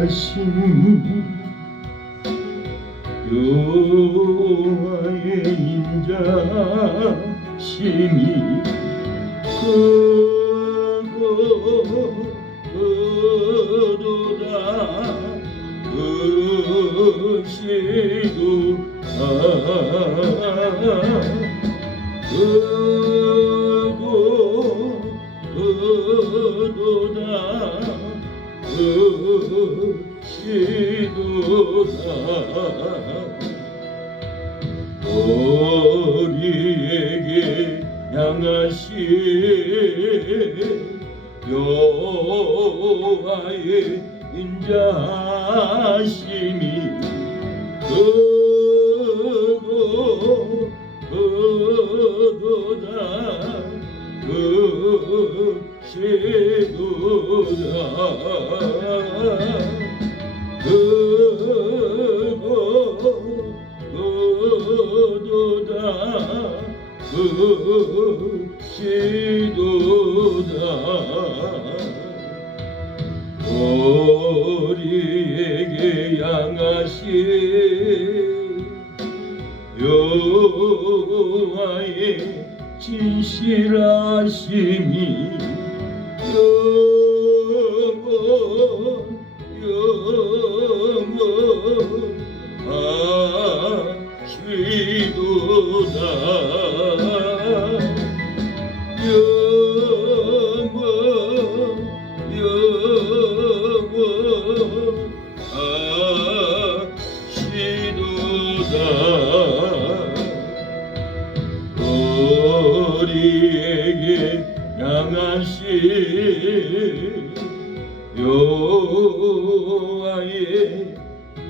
인자하심 여호와의 인자심이 크도다 크도다 우리에게 향하신 여호와의 인자하심이 크도다 우리에게 향하신 여호와의 진실하심이 우리에게 향하신 여호와의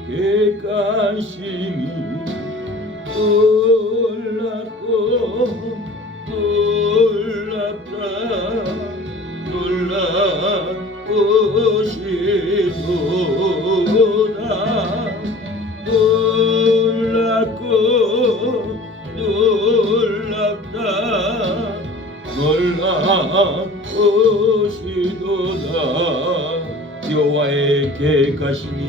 객가심이 놀랍고 놀랍다 놀랍고시도다 놀랍고 놀랍다 놀랍고시도다 여호와의 계획하심이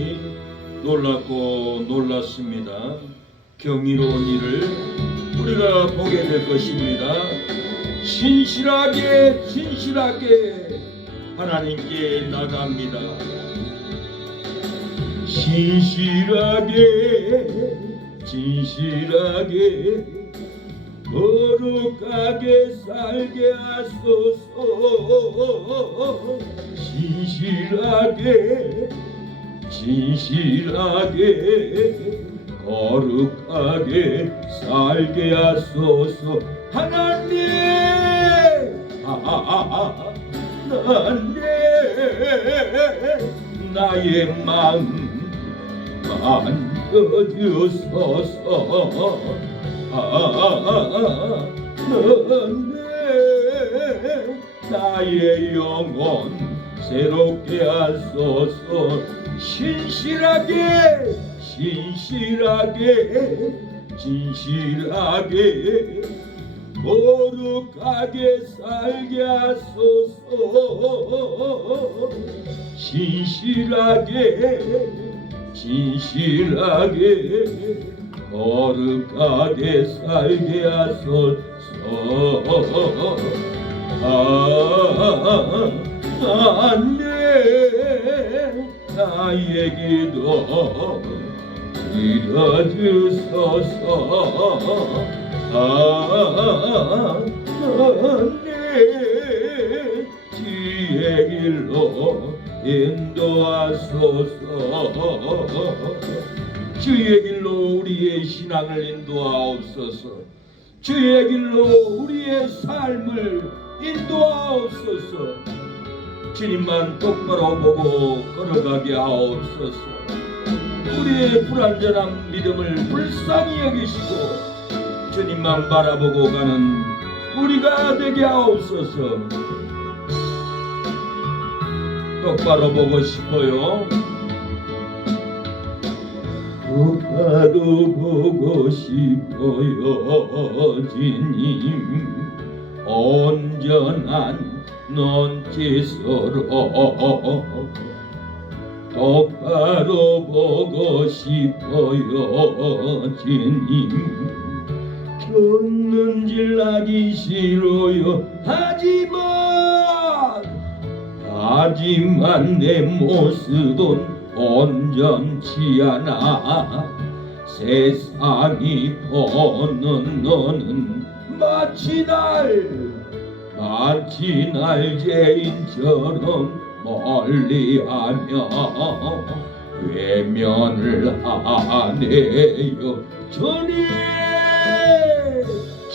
놀랍고 놀랐습니다. 경이로운 일을 우리가 보게 될 것입니다. 신실하게 하나님께 나갑니다. 진실하게 거룩하게 살게 하소서. 진실하게 거룩하게 살게 하소서. 하나님 나의 마음 만져주소서. 나의 영혼 새롭게 하소서. 진실하게 거룩하게 살게 하소서. 진실하게 거룩하게 살게 하소서. 안돼 나의 기도 들어주소서. 안돼 지혜 길로 인도하소서. 주의 길로 우리의 신앙을 인도하옵소서. 주의 길로 우리의 삶을 인도하옵소서. 주님만 똑바로 보고 걸어가게 하옵소서. 우리의 불완전한 믿음을 불쌍히 여기시고 주님만 바라보고 가는 우리가 되게 하옵소서. 똑바로 보고 싶어요. 똑바로 보고 싶어요. 주님 온전한 눈짓으로 똑바로 보고 싶어요 주님. 줬는질 나기 싫어요. 하지만 내 모습은 온전치 않아. 세상이 보는 너는 마치 날 죄인처럼 멀리하며 외면을 하네요.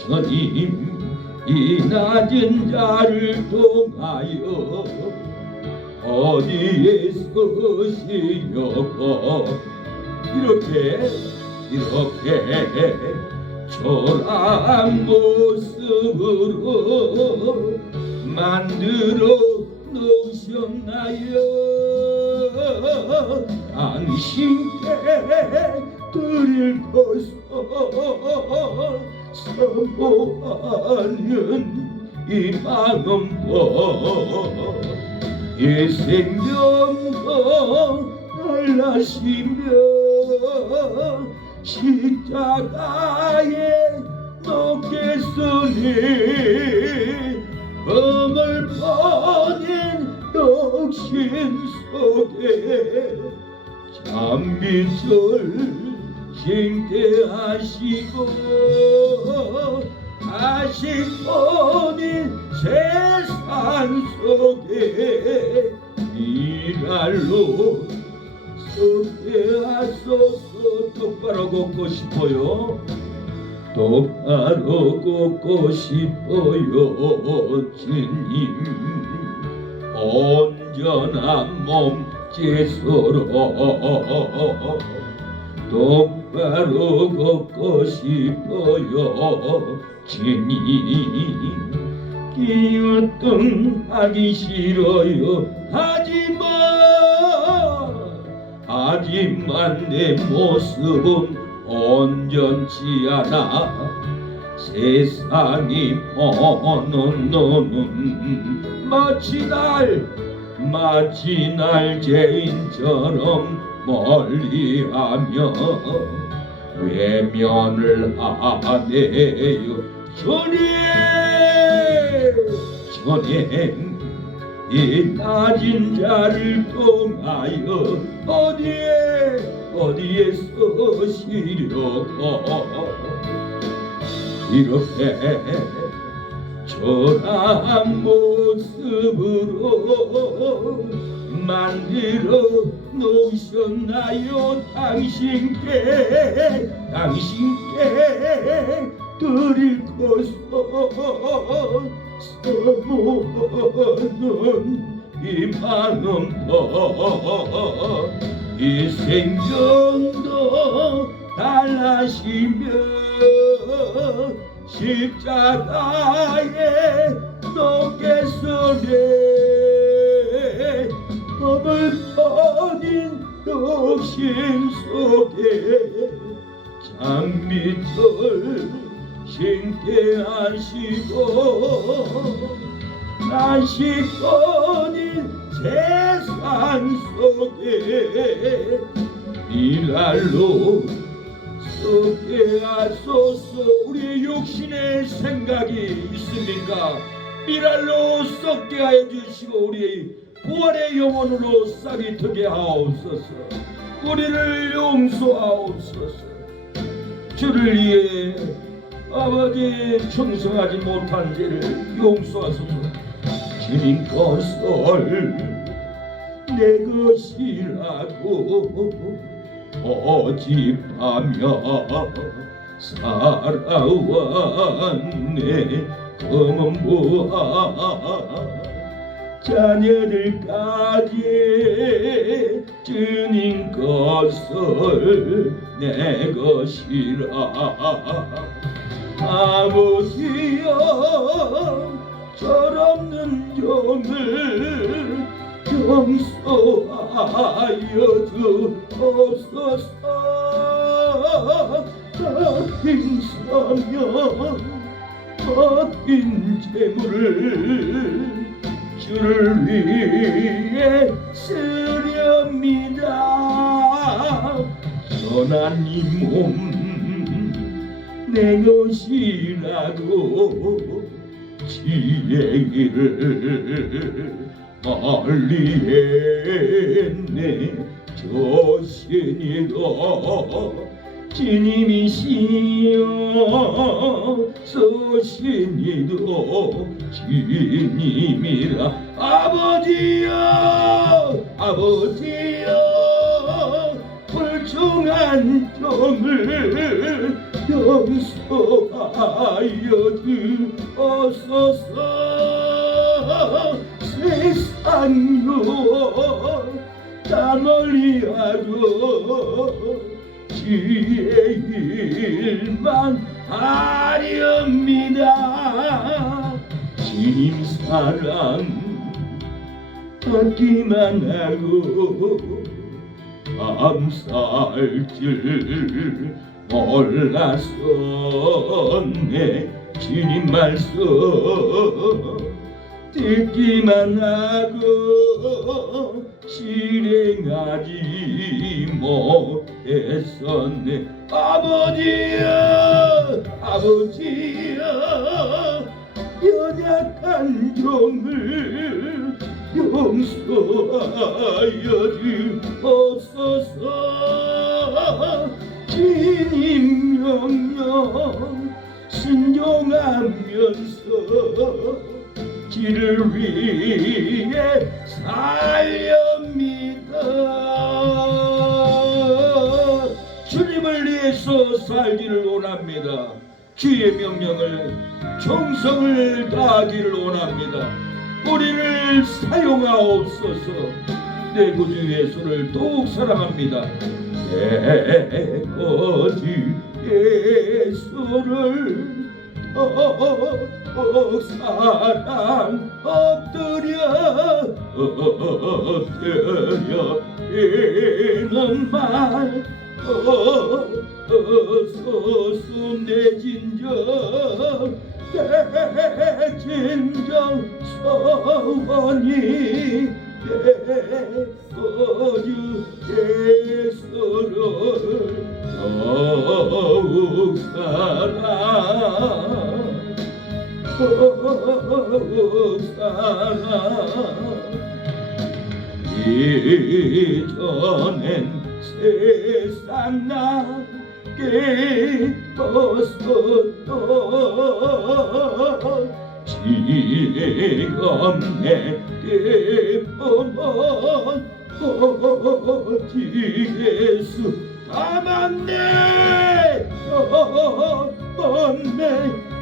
주님 이 낮은 자를 통하여 어디에 서시려고 이렇게 초라한 모습으로 만들어 놓으셨나요? 당신께 드릴 것을 사모하는 이 마음도 이 생명도 달라시며 십자가에 놓겠으니 검을 퍼낸 독신 속에 장미철 신게 하시고 다시 보는 세상 속에 이날로 섭외하소서. 똑바로 걷고 싶어요. 똑바로 걷고 싶어요 주님. 온전한 몸짓으로 똑바로 걷고 싶어요 주님. 기어등하기 싫어요. 하지만 내 모습은 온전치 않아. 세상이 보는 너는 마치 날 죄인처럼 멀리하며 외면을 하네요. 주님 이 낮은 자를 통하여 어디에 서시려고 이렇게 초라한 모습으로 만들어 놓으셨나요? 당신께 드릴 것을 사모하는 이 마음도 이 생명도 달라시며 십자가에 놓겠으니 검을 퍼진 독신 속에 장미철 신게 하시고 다시 꺼낸 세상 속에 이날로 썩게 하소서. 우리의 육신의 생각이 있습니까? 미랄로 썩게 하여 주시고 우리의 부활의 영혼으로 싹이 트게 하옵소서. 우리를 용서하옵소서. 주를 위해 아버지 충성하지 못한 죄를 용서하소서. 주님 것을 내 것이라고 고집하며 살아왔네. 검은 부하 자녀들까지 주님 것을 내 것이라. 아버지여 철없는 종을 용서하여 주옵소서. 깎인 사명 깎인 재물을 주를 위해 쓰려 하렵니다. 선한 이 몸 내 것이라도 지의 길을 멀리 했네. 조신이도 주님이시여 서신이도 주님이라. 아버지여 아버지여 불충한 점을 용서하여 주옵소서. 세상으로 다 멀리하고 주의 일만 하렵니다. 주님 사랑 받기만 하고 감사할 줄 몰랐었네. 주님 말씀 듣기만 하고 실행하지 못했었네. 아버지여 아버지여 연약한 종을 용서하여 주옵소서. 주님 명령 순종하면서 주를 위해 살렵니다. 주님을 위해서 살기를 원합니다. 주의 명령을 정성을 다하기를 원합니다. 우리를 사용하옵소서. 내 구주 예수를 더욱 사랑합니다. 내 구주 예수를 더욱 사랑 엎드려 이는 말 소수 내 진정 내 진정 소원이 내 구주 예수를 더욱 사랑 더욱 사랑. 이전엔 세상 나게 벗어도 지금 내게 보면 오직 예수 다만 내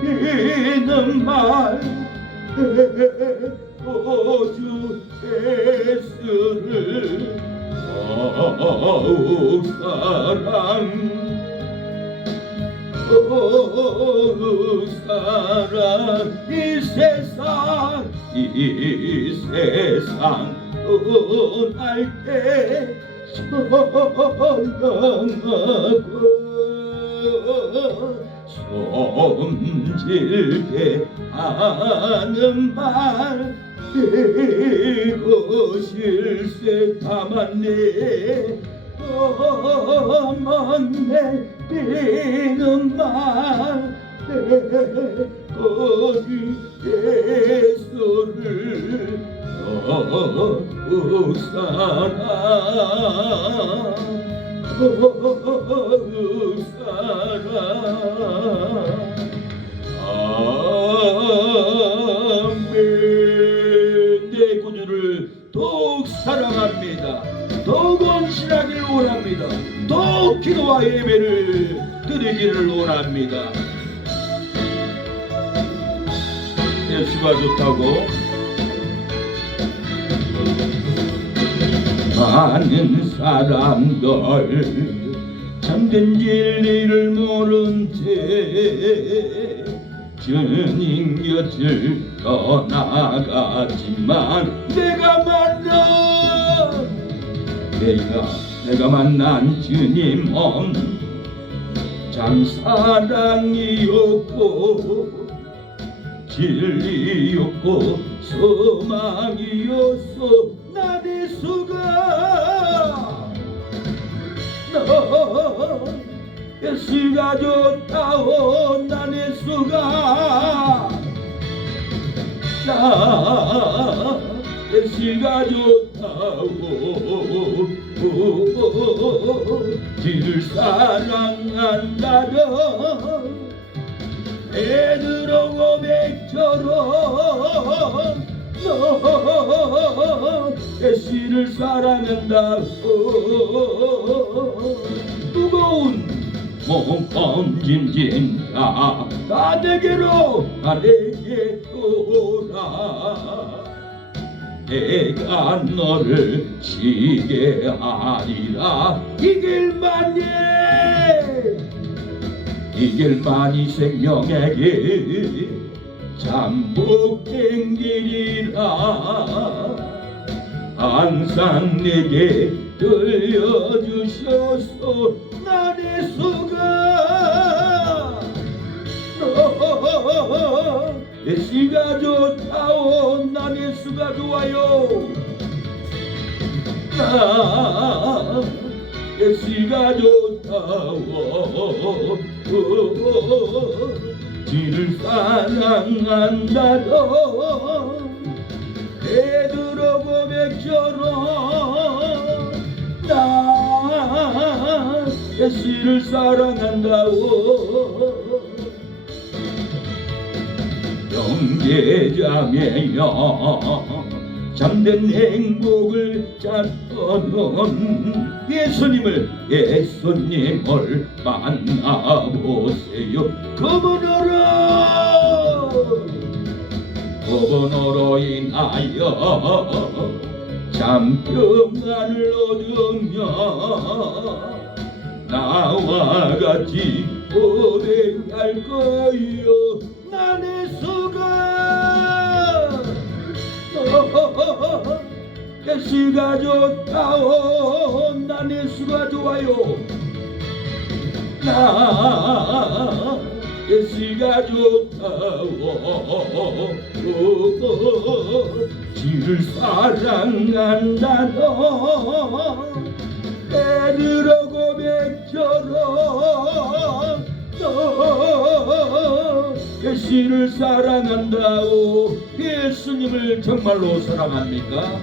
내기는 말 오주 예수를 더욱 사랑 더욱 사랑. 이 세상 떠날 때 선명하고 손질게 하는 말 이것일세 다만네 어만네 비는 말 거주 예수를 더욱 사랑 더욱 사랑. 아멘. 내 구주를 더욱 사랑합니다. 더욱 헌신하기를 원합니다. 더욱 기도와 예배를 드리기를 원합니다. 예수가 좋다고 많은 사람들 참된 진리를 모른 채 주님 곁을 떠나가지만 내가 만난 주님은 참 사랑이었고 진리였고 소망이었어. 나 될 수가 예수가 좋다오 나의 수가 나 예수가 좋다오 주를 사랑한다면 베드로 고백처럼 너 예수를 사랑한다고 무거운 몸 짐진 다 내게로 내게 오라 내가 너를 지게 하리라 이 길만이 생명에게 잠복된 길이라 항상 내게 들려주셔서 나의 수가 예수가 좋다오 나의 수가 좋아요 나 예수가 좋다오 주를 사랑한다도 베드로 고백처럼 나 예수를 사랑한다오 형제자매여 잠든 행복을 찾던 예수님을 만나보세요 그분으로 인하여 참 평안을 얻으며 나와 같이 고백할 거요 나의 수가 예수가 좋다오 나의 수가 좋아요 나 예수가 좋다오 주를 사랑한다너 베드로 고백처럼 너 예수를 사랑한다오 예수님을 정말로 사랑합니까?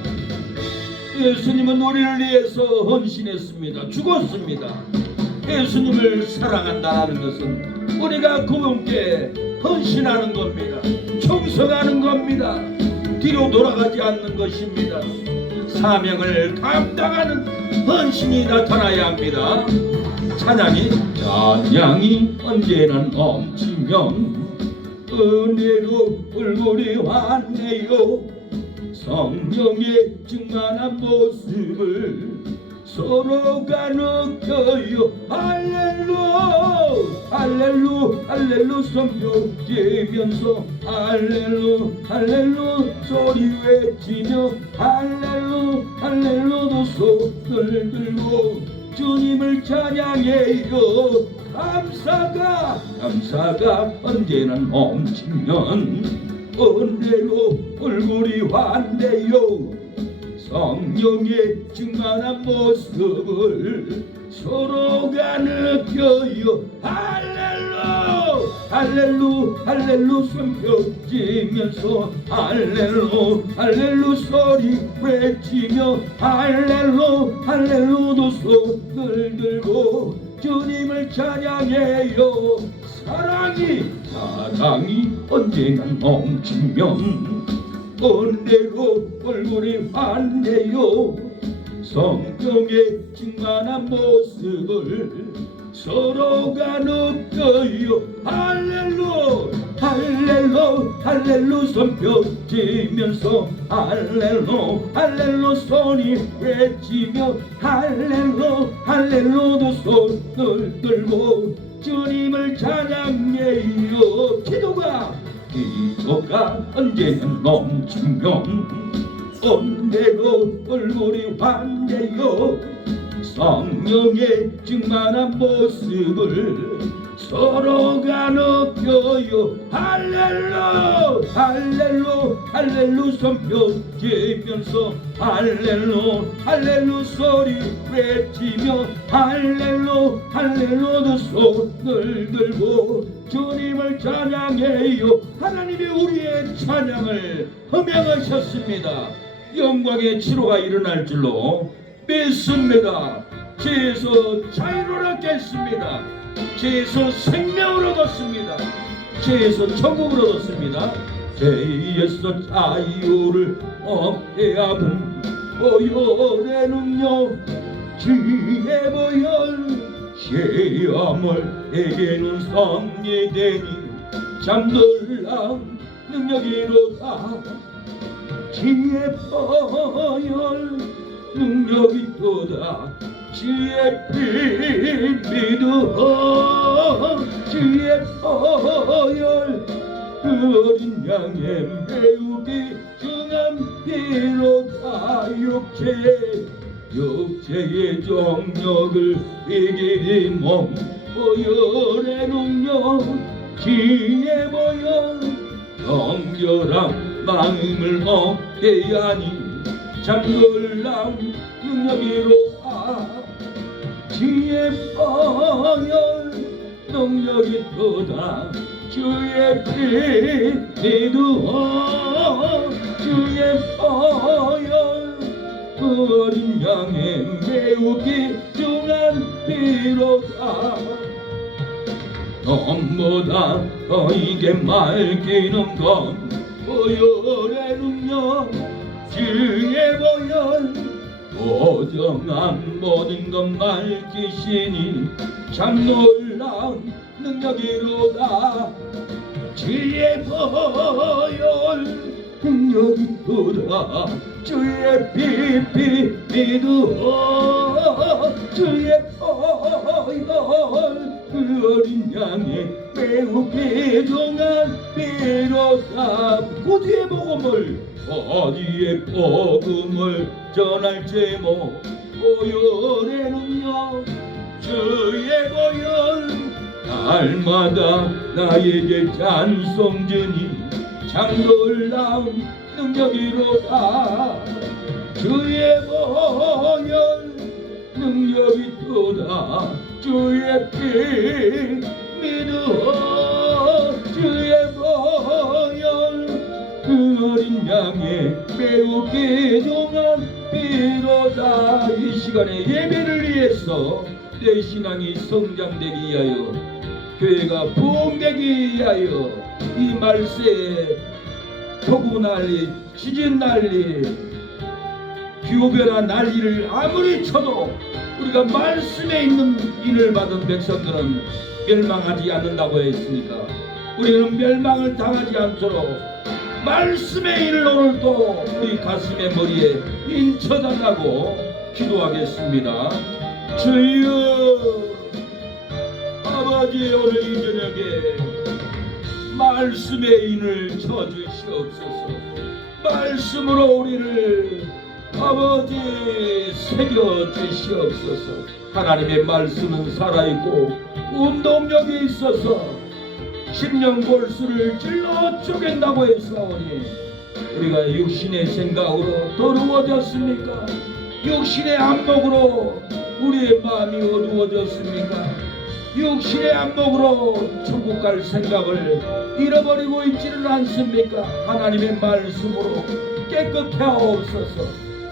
예수님은 우리를 위해서 헌신했습니다. 죽었습니다. 예수님을 사랑한다는 것은 우리가 그분께 헌신하는 겁니다. 충성하는 겁니다. 뒤로 돌아가지 않는 것입니다. 사명을 감당하는 헌신이 나타나야 합니다. 찬양이 언제나 넘치면 은혜로 얼굴이 환해요. 성령의 충만한 모습을 서로가 느껴요. 할렐루 성령 뛰면서 할렐루 소리 외치며 할렐루 두 손을 들고 주님을 찬양해요. 감사가 언제나 넘치면 은혜로 얼굴이 환해요. 성령의 충만한 모습을 서로가 느껴요. 할렐루 손뼉 치면서 할렐루 소리 외치며 할렐루 두 손을 들고 주님을 찬양해요. 사랑이 언제나 넘치면 은혜로 얼굴이 환해요. 성령의 충만한 모습을 서로가 느껴요. 할렐루 손뼉 치면서 할렐루 소리 외치며 할렐루 두 손을 들고 주님을 찬양해요. 기도가 언제나 넘치면 은혜로 얼굴이 환해요. 성령의 충만한 모습을 서로가 느껴요. 할렐루 할렐루 할렐루 손뼉 치면서 할렐루 할렐루 소리 외치며 할렐루 할렐루 두 손을 들고 주님을 찬양해요. 하나님이 우리의 찬양을 허명하셨습니다. 영광의 치료가 일어날 줄로 믿습니다. 죄에서 자유를 얻겠습니다. 죄에서 생명을 얻었습니다. 죄에서 천국을 얻었습니다. 죄에서 자유를 얻게 하는 보혈의 능력 주의 보혈 시험을 에게는 성이 되니 참 놀라운 능력이로다. 주의 보혈 능력이 또다. 주의 피 믿어 주의 보혈 그 어린 양의 매우 귀중한 피로다. 육체의 정력을 이기리 몸 보혈의 능력 주의 보혈 정결한 마음을 얻게 하니 참 놀라운 능력이로다. 주의 보혈 능력이 또다. 주의 피 믿어 주의 보혈 그 어린 양의 매우 귀중한 피로다. 너보다 너에게 맡기는 건 보혈의 능력 주의 보혈 오정한 모든 것 맡기시니 참 놀라운 능력이로다. 주의 보혈 능력이 또다. 주의 피 믿어 주의 보혈 그 어린 양의 매우 귀중한 피로다. 어디에 복음을 전할 제목 보혈의 능력 주의 보혈 날마다 나에게 찬송 주니 참 놀라운 능력이로다. 주의 보혈 능력이 또다. 주의 피 믿어 주의 보혈 그 어린 양의 매우 귀중한 피로다. 이 시간에 예배를 위해서 내 신앙이 성장되기 위하여 교회가 부흥되기 위하여 이 말세에 폭우 난리 지진 난리 기후변화 난리를 아무리 쳐도 우리가 말씀에 있는 인을 받은 백성들은 멸망하지 않는다고 했으니까 우리는 멸망을 당하지 않도록 말씀의 인을 오늘도 우리 가슴의 머리에 인쳐달라고 기도하겠습니다. 주여 아버지 오늘 이 저녁에 말씀의 인을 쳐주시옵소서. 말씀으로 우리를 아버지 새겨주시옵소서. 하나님의 말씀은 살아있고 운동력이 있어서 심령골수를 찔러 쪼갠다고 했사오니 우리가 육신의 생각으로 더러워졌습니까? 육신의 안목으로 우리의 마음이 어두워졌습니까? 육신의 안목으로 천국 갈 생각을 잃어버리고 있지는 않습니까? 하나님의 말씀으로 깨끗게 하옵소서.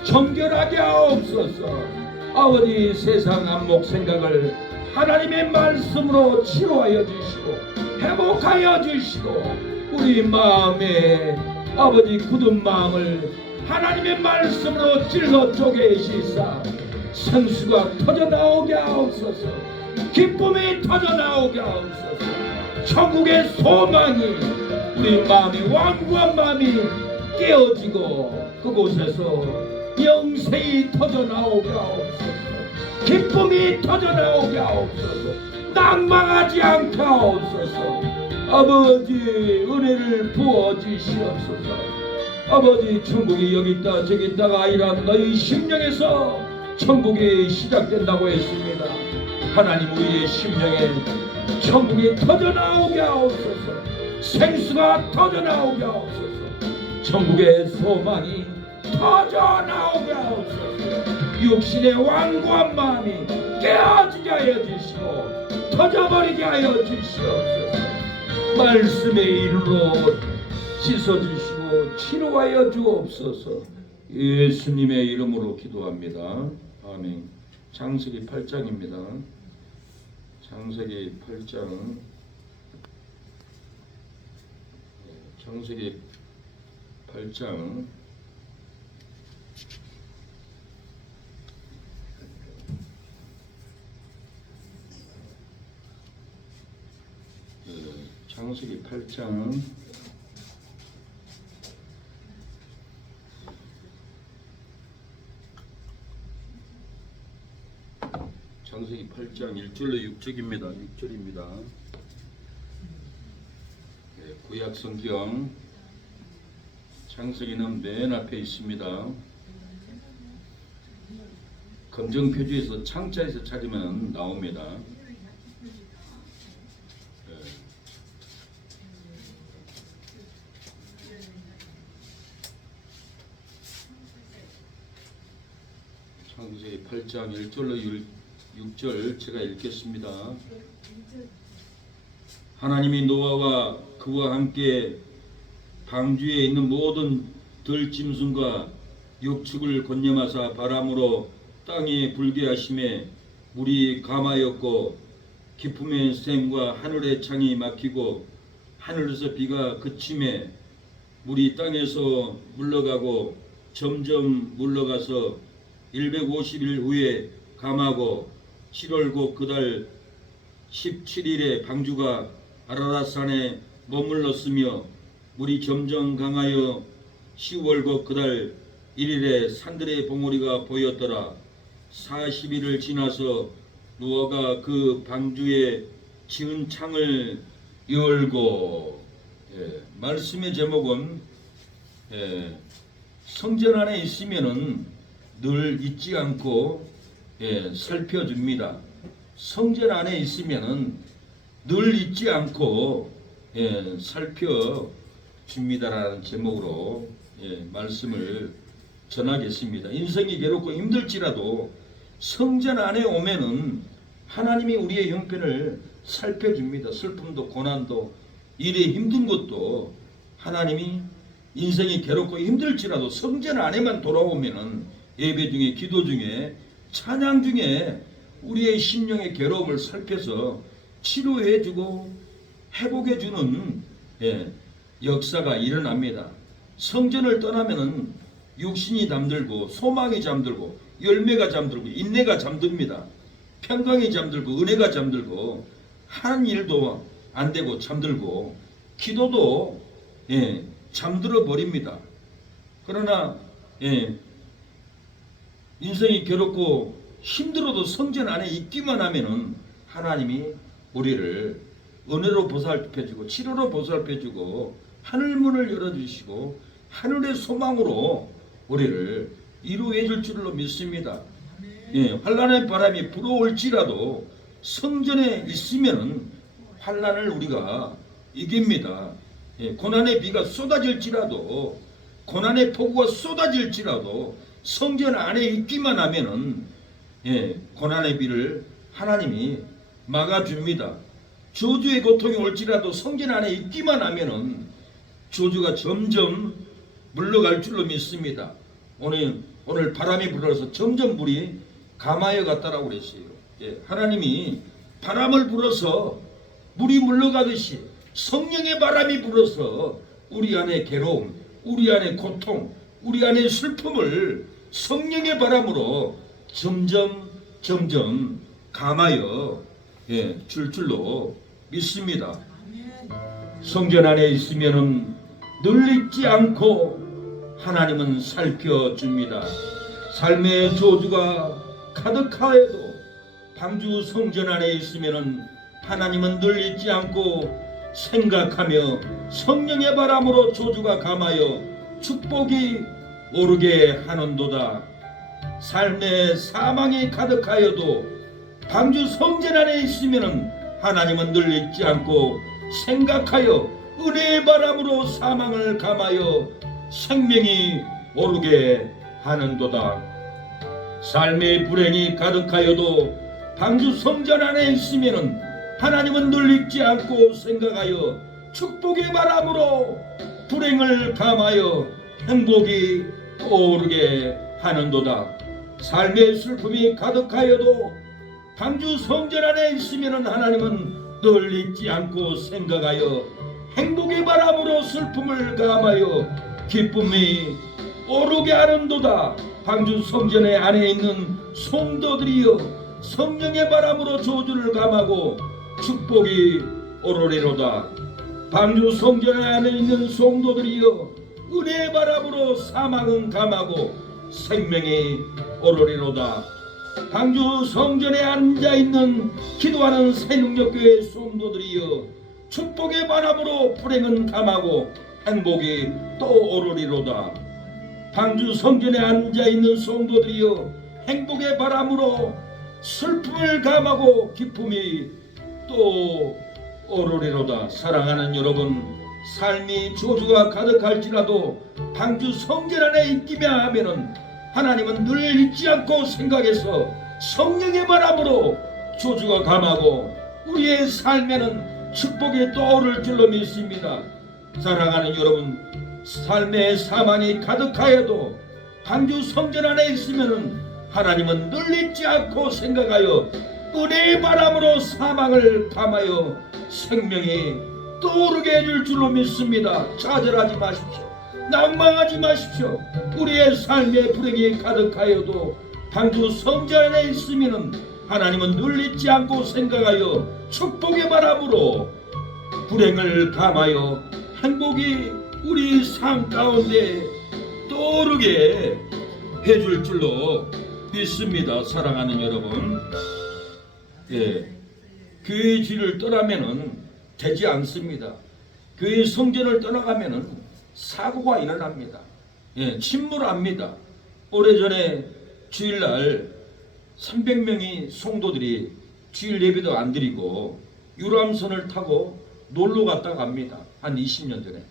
정결하게 하옵소서. 아버지 세상 안목 생각을 하나님의 말씀으로 치료하여 주시고 회복하여 주시고 우리 마음에 아버지 굳은 마음을 하나님의 말씀으로 찔러 쪼개시사 생수가 터져나오게 하옵소서. 기쁨이 터져나오게 하옵소서. 천국의 소망이 우리 마음이 완고한 마음이 깨어지고 그곳에서 영생이 터져나오게 하옵소서. 기쁨이 터져나오게 하옵소서. 낭망하지 않게 하옵소서. 아버지 은혜를 부어주시옵소서. 아버지 천국이 여기 있다 저기 있다가 아니라 너희 심령에서 천국이 시작된다고 했습니다. 하나님 우리의 심령에 천국이 터져나오게 하옵소서. 생수가 터져나오게 하옵소서. 천국의 소망이 터져나오게 하옵소서. 육신의 완고한 마음이 깨어지게 하여 주시고 터져버리게 하여 주시옵소서. 말씀의 이르로 씻어주시고 치료하여 주옵소서. 예수님의 이름으로 기도합니다. 아멘. 창세기 8장입니다. 창세기 8장. 창세기 8장. 창세기 8장. 창세기 8장 1절로 6절입니다. 6절입니다. 구약 성경 창세기는 맨 앞에 있습니다. 검정 표지에서 창자에서 찾으면 나옵니다. 창세기 8장 1절로 6절 제가 읽겠습니다. 하나님이 노아와 그와 함께 방주에 있는 모든 들짐승과 육축을 건념하사 바람으로 땅에 불게 하심에 물이 감하였고 깊음의 샘과 하늘의 창이 막히고 하늘에서 비가 그침에 물이 땅에서 물러가고 점점 물러가서 150일 후에 감하고 7월 곧 그달 17일에 방주가 아라랏산에 머물렀으며 물이 점점 강하여 10월 곧 그달 1일에 산들의 봉우리가 보였더라. 40일을 지나서 노아가 그 방주에 지은 창을 열고, 말씀의 제목은 성전 안에 있으면은 늘 잊지 않고 살펴줍니다. 성전 안에 있으면은 늘 잊지 않고 살펴줍니다라는 제목으로 말씀을 전하겠습니다. 인생이 괴롭고 힘들지라도 성전 안에 오면은 하나님이 우리의 형편을 살펴줍니다. 슬픔도 고난도 일에 힘든 것도 하나님이 인생이 괴롭고 힘들지라도 성전 안에만 돌아오면은 예배 중에 기도 중에 찬양 중에 우리의 심령의 괴로움을 살펴서 치료해주고 회복해주는 역사가 일어납니다. 성전을 떠나면은 육신이 잠들고 소망이 잠들고 열매가 잠들고 인내가 잠듭니다. 평강이 잠들고 은혜가 잠들고 하는 일도 안 되고 잠들고 기도도 잠들어 버립니다. 그러나 인생이 괴롭고 힘들어도 성전 안에 있기만 하면은 하나님이 우리를 은혜로 보살펴주고 치료로 보살펴주고 하늘문을 열어주시고 하늘의 소망으로 우리를 이루해 줄 줄로 믿습니다. 환난의 바람이 불어올지라도 성전에 있으면은 환난을 우리가 이깁니다. 고난의 비가 쏟아질지라도 고난의 폭우가 쏟아질지라도 성전 안에 있기만 하면은 고난의 비를 하나님이 막아줍니다. 저주의 고통이 올지라도 성전 안에 있기만 하면은 저주가 점점 물러갈 줄로 믿습니다. 오늘 바람이 불어서 점점 물이 감하여 갔다라고 그랬어요. 하나님이 바람을 불어서 물이 물러가듯이 성령의 바람이 불어서 우리 안에 괴로움, 우리 안에 고통, 우리 안에 슬픔을 성령의 바람으로 점점 감하여 줄 줄로 믿습니다. 성전 안에 있으면은 늘 잊지 않고 하나님은 살펴줍니다. 삶의 저주가 가득하여도 방주 성전 안에 있으면은 하나님은 늘 잊지 않고 생각하며 성령의 바람으로 저주가 감하여 축복이 오르게 하는도다. 삶의 사망이 가득하여도 방주 성전 안에 있으면은 하나님은 늘 잊지 않고 생각하여 은혜의 바람으로 사망을 감하여 생명이 오르게 하는도다. 삶의 불행이 가득하여도 방주 성전 안에 있으면은 하나님은 늘 잊지 않고 생각하여 축복의 바람으로 불행을 감하여 행복이 오르게 하는도다. 삶의 슬픔이 가득하여도 방주 성전 안에 있으면 하나님은 늘 잊지 않고 생각하여 행복의 바람으로 슬픔을 감하여 기쁨이 오르게 하는도다. 방주 성전의 안에 있는 성도들이여 성령의 바람으로 저주를 감하고 축복이 오르리로다. 방주 성전 안에 있는 성도들이여 은혜의 바람으로 사망은 감하고 생명이 오르리로다. 방주 성전에 앉아있는 기도하는 새능력교회 성도들이여 축복의 바람으로 불행은 감하고 행복이 또 오르리로다. 방주 성전에 앉아있는 성도들이여 행복의 바람으로 슬픔을 감하고 기쁨이 또 오르리로다. 사랑하는 여러분, 삶이 저주가 가득할지라도 방주 성전 안에 있기만 하면은 하나님은 늘 잊지 않고 생각해서 성령의 바람으로 저주가 감하고 우리의 삶에는 축복이 떠오를 줄로 믿습니다. 사랑하는 여러분, 삶의 사망이 가득하여도 방주 성전 안에 있으면은 하나님은 늘 잊지 않고 생각하여 은혜의 바람으로 사망을 감하여 생명이 떠오르게 해줄 줄로 믿습니다. 좌절하지 마십시오. 낭망하지 마십시오. 우리의 삶의 불행이 가득하여도 방주 성전 안에 있으면 하나님은 늘 잊지 않고 생각하여 축복의 바람으로 불행을 감하여 행복이 우리 삶 가운데 떠오르게 해줄 줄로 믿습니다. 사랑하는 여러분, 교회 뒤를 떠나면은 되지 않습니다. 교회 성전을 떠나가면은 사고가 일어납니다. 침몰합니다. 오래전에 주일날 300명이 성도들이 주일 예배도 안 드리고 유람선을 타고 놀러 갔다 갑니다. 한 20년 전에.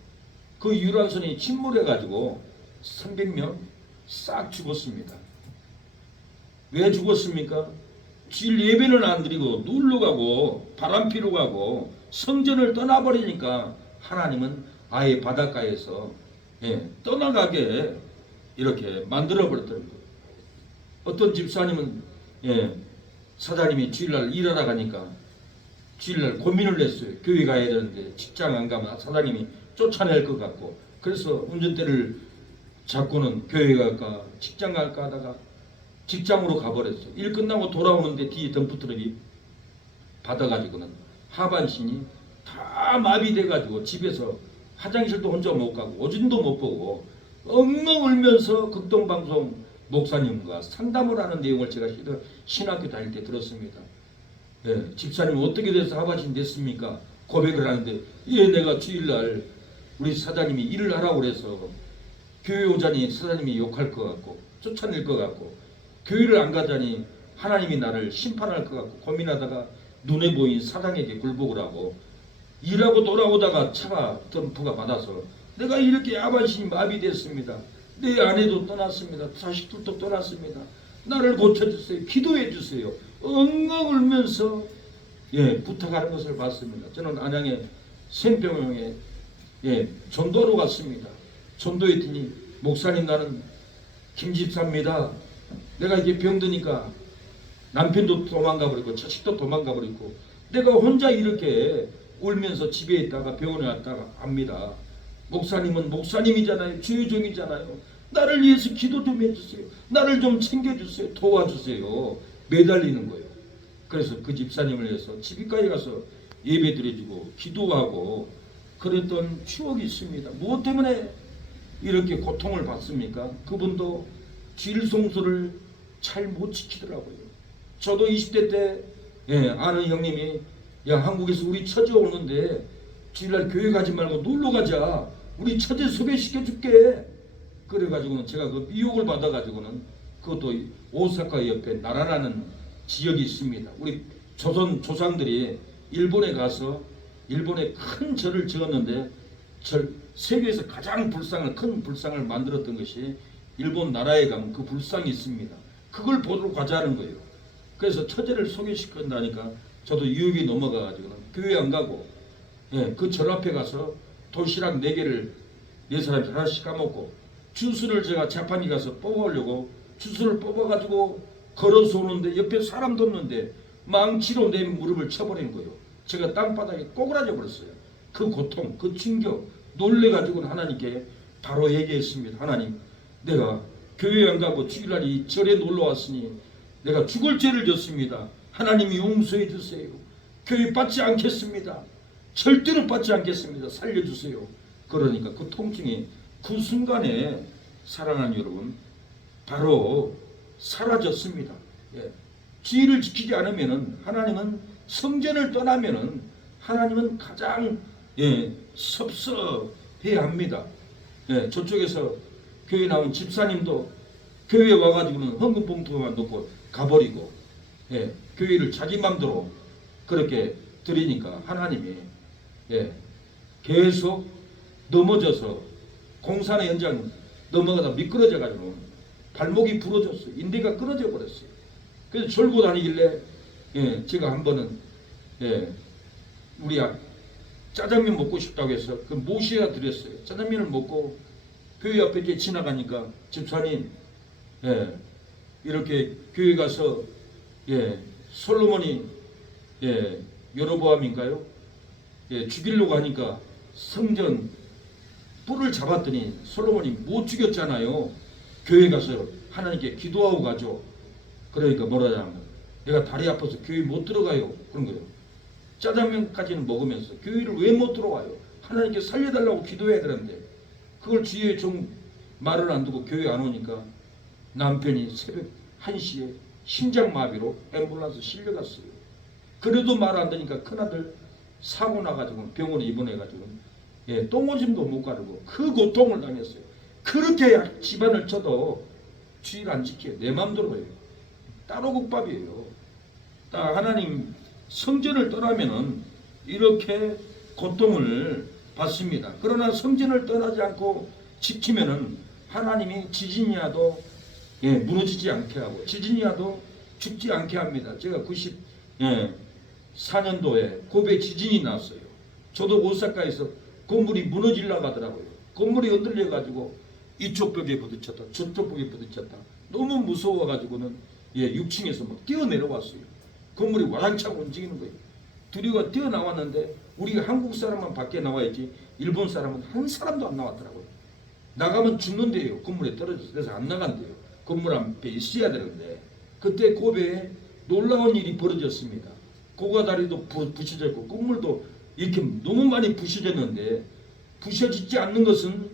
그 유람선이 침몰해가지고 300명 싹 죽었습니다. 왜 죽었습니까? 주일 예배는 안 드리고 놀러 가고 바람 피러 가고 성전을 떠나버리니까 하나님은 아예 바닷가에서 떠나가게 이렇게 만들어버렸더라고요. 어떤 집사님은 사장님이 주일날 일하다 가니까 주일날 고민을 했어요. 교회 가야 되는데 직장 안 가면 사장님이 쫓아낼 것 같고, 그래서 운전대를 잡고는 교회 갈까 직장 갈까 하다가 직장으로 가버렸어요. 일 끝나고 돌아오는데 뒤에 덤프트럭이 받아가지고는 하반신이 다 마비돼가지고 집에서 화장실도 혼자 못 가고 오줌도 못 보고 엉엉 울면서 극동방송 목사님과 상담을 하는 내용을 제가 신학교 다닐 때 들었습니다. 집사님 어떻게 돼서 하반신 됐습니까? 고백을 하는데, 내가 주일날 우리 사장님이 일을 하라고 그래서 교회 오자니 사장님이 욕할 것 같고 쫓아낼 것 같고 교회를 안 가자니 하나님이 나를 심판할 것 같고 고민하다가 눈에 보인 사장에게 굴복을 하고 일하고 돌아오다가 차가 덤프가 받아서 내가 이렇게 하반신이 마비됐습니다. 내 아내도 떠났습니다. 자식들도 떠났습니다. 나를 고쳐주세요. 기도해 주세요. 엉엉 울면서 부탁하는 것을 봤습니다. 저는 안양의 생병원에 전도하러 갔습니다. 전도했더니 목사님, 나는 김집사입니다. 내가 이게 병드니까 남편도 도망가 버리고 자식도 도망가 버리고 내가 혼자 이렇게 울면서 집에 있다가 병원에 왔다가 합니다. 목사님은 목사님이잖아요. 주의종이잖아요. 나를 위해서 기도 좀 해주세요. 나를 좀 챙겨주세요. 도와주세요. 매달리는 거예요. 그래서 그 집사님을 위해서 집까지 가서 예배 드려주고 기도하고 그랬던 추억이 있습니다. 무엇 때문에 이렇게 고통을 받습니까? 그분도 질성소를 잘 못 지키더라고요. 저도 20대 때 아는 형님이, 야, 한국에서 우리 처제 오는데 주일날 교회 가지 말고 놀러 가자. 우리 처제 소개시켜 줄게. 그래가지고는 제가 그 미혹을 받아가지고는, 그것도 오사카 옆에 나라라는 지역이 있습니다. 우리 조선 조상들이 일본에 가서 일본에 큰 절을 지었는데 세계에서 가장 큰 불상을 만들었던 것이 일본 나라에 가면 그 불상이 있습니다. 그걸 보러 가자는 거예요. 그래서 처제를 소개시킨다니까 저도 유혹이 넘어가가지고는 교회 안 가고, 예, 그 절 앞에 가서 도시락 4개를 4사람이 하나씩 까먹고, 주스를 제가 자판기 가서 뽑아오려고 주스를 뽑아가지고 걸어서 오는데 옆에 사람도 없는데 망치로 내 무릎을 쳐버리는 거예요. 제가 땅바닥에 꼬그라져 버렸어요. 그 고통, 그 충격, 놀래가지고는 하나님께 바로 얘기했습니다. 하나님, 내가 교회 안 가고 주일날 이 절에 놀러 왔으니 내가 죽을 죄를 졌습니다. 하나님이 용서해 주세요. 교회 받지 않겠습니다. 절대로 받지 않겠습니다. 살려주세요. 그러니까 그 통증이 그 순간에 사랑하는 여러분 바로 사라졌습니다. 예. 주의를 지키지 않으면은 하나님은 성전을 떠나면은 하나님은 가장 섭섭해야 합니다. 예, 저쪽에서 교회 나온 집사님도 교회에 와가지고는 헌금 봉투만 놓고 가버리고, 예, 교회를 자기 맘대로 그렇게 드리니까 하나님이, 예, 계속 넘어져서 공산의 현장 넘어가다 미끄러져가지고 발목이 부러졌어요. 인대가 끊어져 버렸어요. 그래서 졸고 다니길래, 예, 제가 한 번은, 예, 우리 짜장면 먹고 싶다고 해서 그 모시아 드렸어요. 짜장면을 먹고 교회 앞에 이렇게 지나가니까 집사님, 예, 이렇게 교회 가서, 예, 솔로몬이, 예, 여로보암인가요? 예, 죽이려고 하니까 성전 뿔을 잡았더니 솔로몬이 못 죽였잖아요. 교회 가서 하나님께 기도하고 가죠. 그러니까 뭐라 하냐면 내가 다리 아파서 교회 못 들어가요. 그런 거예요. 짜장면까지는 먹으면서 교회를 왜 못 들어와요? 하나님께 살려달라고 기도해야 되는데 그걸 주위에 좀 말을 안 두고 교회 안 오니까 남편이 새벽 1시에 심장마비로 앰뷸런스 실려갔어요. 그래도 말 안 되니까 큰아들 사고 나가지고 병원에 입원해가지고, 예, 똥오줌도 못 가르고 그 고통을 당했어요. 그렇게 집안을 쳐도 주의를 안 지켜요. 내 맘대로 해요. 따로 국밥이에요. 딱 하나님 성전을 떠나면은 이렇게 고통을 받습니다. 그러나 성전을 떠나지 않고 지키면은 하나님이 지진이라도, 예, 무너지지 않게 하고 지진이라도 죽지 않게 합니다. 제가 94년도에 고베 지진이 났어요. 저도 오사카에서 건물이 무너지려고 하더라고요. 건물이 흔들려 가지고 이쪽 벽에 부딪혔다 저쪽 벽에 부딪혔다. 너무 무서워가지고는, 예, 6층에서 막 뛰어내려왔어요. 건물이 와장창 움직이는 거예요. 두려가 뛰어나왔는데 우리가 한국 사람만 밖에 나와야지 일본 사람은 한 사람도 안 나왔더라고요. 나가면 죽는데요. 건물에 떨어져서. 그래서 안 나간대요. 건물 앞에 있어야 되는데 그때 고베에 놀라운 일이 벌어졌습니다. 고가다리도 부셔졌고 건물도 이렇게 너무 많이 부셔졌는데 부셔지지 않는 것은,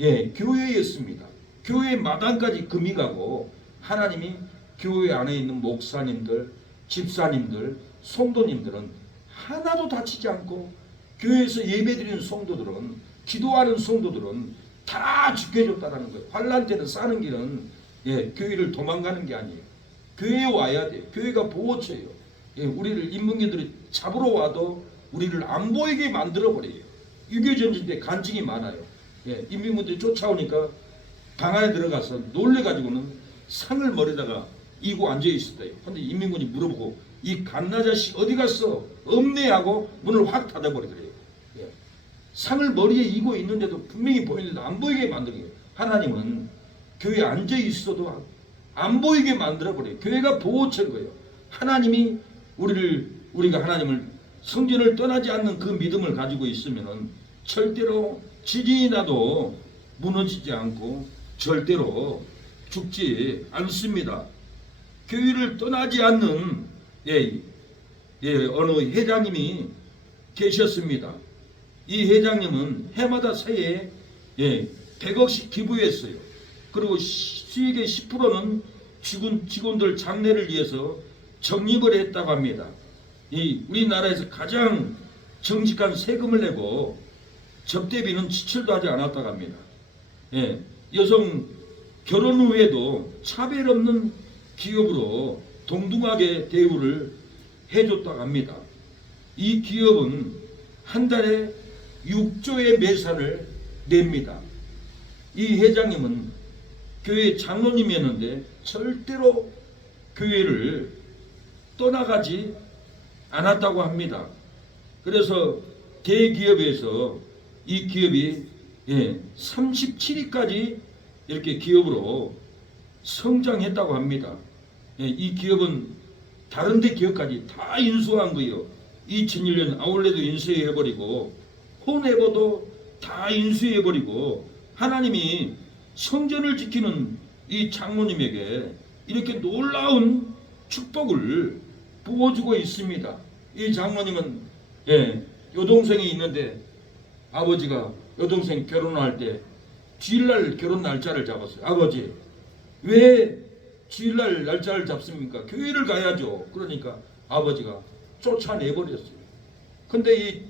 예, 교회였습니다. 교회 마당까지 금이 가고 하나님이 교회 안에 있는 목사님들, 집사님들, 성도님들은 하나도 다치지 않고 교회에서 예배드리는 성도들은, 기도하는 성도들은 다 지켜줬다는 거예요. 환난 때는 싸는 길은, 예, 교회를 도망가는 게 아니에요. 교회에 와야 돼요. 교회가 보호처예요. 예, 우리를 인문계들이 잡으러 와도 우리를 안 보이게 만들어 버려요. 6.25 전쟁 때 간증이 많아요. 예, 인민군들이 쫓아오니까 방 안에 들어가서 놀래가지고는 상을 머리다가 이고 앉아 있었대요. 근데 인민군이 물어보고 이 갓나 자식 어디 갔어? 없네 하고 문을 확 닫아버리더래요. 예. 상을 머리에 이고 있는데도 분명히 보이는데 안 보이게 만드는 거예요. 하나님은 교회에 앉아 있어도 안 보이게 만들어 버려요. 교회가 보호처인 거예요. 하나님이 우리가 하나님을 성전을 떠나지 않는 그 믿음을 가지고 있으면은 절대로 지진이 나도 무너지지 않고 절대로 죽지 않습니다. 교회를 떠나지 않는, 어느 회장님이 계셨습니다. 이 회장님은 해마다 새해에 100억씩 기부했어요. 그리고 수익의 10%는 직원들 장례를 위해서 적립을 했다고 합니다. 우리나라에서 가장 정직한 세금을 내고 접대비는 지출도 하지 않았다고 합니다. 예, 여성 결혼 후에도 차별 없는 기업으로 동등하게 대우를 해줬다고 합니다. 이 기업은 한 달에 6조의 매산을 냅니다. 이 회장님은 교회 장로님이었는데 절대로 교회를 떠나가지 않았다고 합니다. 그래서 대기업에서 이 기업이 37위까지 이렇게 기업으로 성장했다고 합니다. 이 기업은 다른 데 기업까지 다 인수한 거예요. 2001년 아울렛도 인수해버리고 홈에버도 다 인수해버리고 하나님이 성전을 지키는 이 장로님에게 이렇게 놀라운 축복을 부어주고 있습니다. 이 장로님은 여동생이 있는데 아버지가 여동생 결혼할 때 주일날 결혼 날짜를 잡았어요. 아버지 왜 주일날 날짜를 잡습니까? 교회를 가야죠. 그러니까 아버지가 쫓아내버렸어요. 근데 이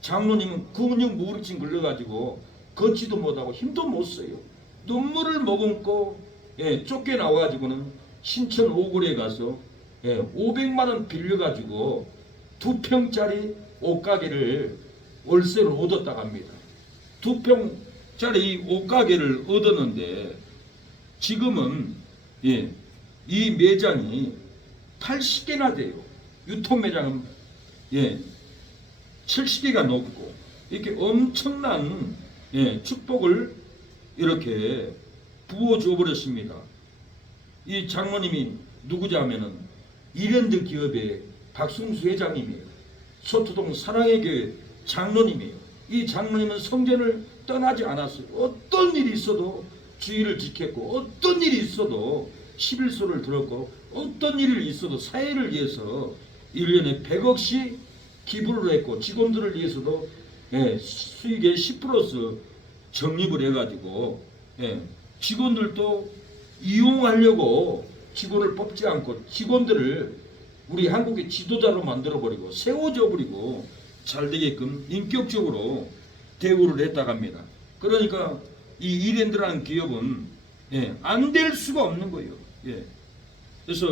장로님은 근육 무릎진 걸려가지고 걷지도 못하고 힘도 못 써요. 눈물을 머금고 쫓겨나와가지고는 신천 오골에 가서 500만 원 빌려가지고 2평짜리 옷가게를 월세로 얻었다고 합니다. 2평짜리 옷가게를 얻었는데 지금은 이 매장이 80개나 돼요. 유통 매장은 70개가 넘고 이렇게 엄청난 축복을 이렇게 부어줘 버렸습니다. 이 장모님이 누구냐면은 이랜드 기업의 박승수 회장님이에요. 소토동 사랑의 교회 장로님이에요. 이 장로님은 성전을 떠나지 않았어요. 어떤 일이 있어도 주의를 지켰고 어떤 일이 있어도 11소를 들었고 어떤 일이 있어도 사회를 위해서 1년에 100억씩 기부를 했고 직원들을 위해서도 수익의 10%씩 적립을 해가지고 직원들도 이용하려고 직원을 뽑지 않고 직원들을 우리 한국의 지도자로 만들어버리고 세워져버리고 잘 되게끔 인격적으로 대우를 했다고 합니다. 그러니까 이 이랜드라는 기업은 안 될 수가 없는 거예요. 그래서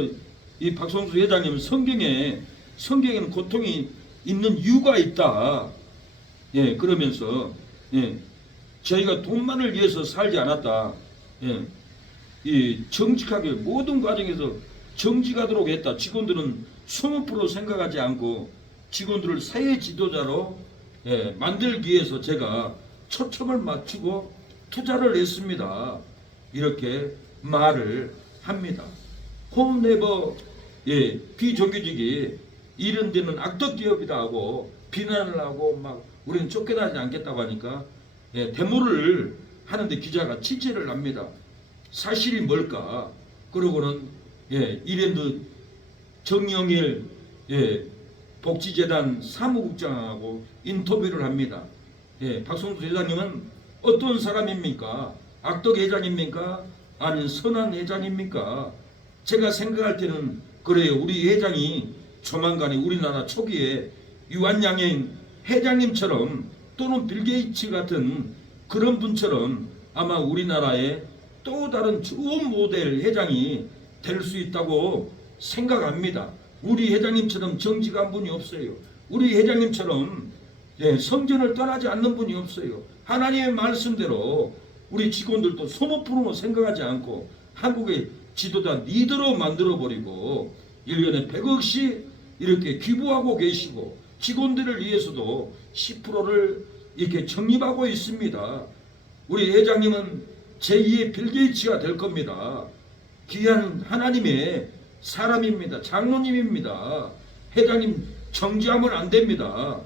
이 박성수 회장님은 성경에는 고통이 있는 이유가 있다. 그러면서 저희가 돈만을 위해서 살지 않았다. 이 정직하게 모든 과정에서 정직하도록 했다. 직원들은 20% 생각하지 않고 직원들을 사회 지도자로 만들기 위해서 제가 초점을 맞추고 투자를 했습니다. 이렇게 말을 합니다. 홈네버 비정규직이 이런 데는 악덕 기업이다 하고 비난을 하고 막 우리는 쫓겨나지 않겠다고 하니까 데모를 하는데 기자가 취재를 합니다. 사실이 뭘까? 그러고는 이랜드 정영일 복지재단 사무국장하고 인터뷰를 합니다. 박성수 회장님은 어떤 사람입니까? 악덕 회장입니까? 아니면 선한 회장입니까? 제가 생각할 때는 그래요. 우리 회장이 조만간에 우리나라 초기에 유한양행 회장님처럼 또는 빌 게이츠 같은 그런 분처럼 아마 우리나라의 또 다른 좋은 모델 회장이 될 수 있다고 생각합니다. 우리 회장님처럼 정직한 분이 없어요. 우리 회장님처럼 성전을 떠나지 않는 분이 없어요. 하나님의 말씀대로 우리 직원들도 소모품으로 생각하지 않고 한국의 지도자 리더로 만들어버리고 1년에 100억씩 이렇게 기부하고 계시고 직원들을 위해서도 10%를 이렇게 적립하고 있습니다. 우리 회장님은 제2의 빌 게이츠가 될 겁니다. 귀한 하나님의 사람입니다. 장로님입니다. 회장님 정지하면 안 됩니다.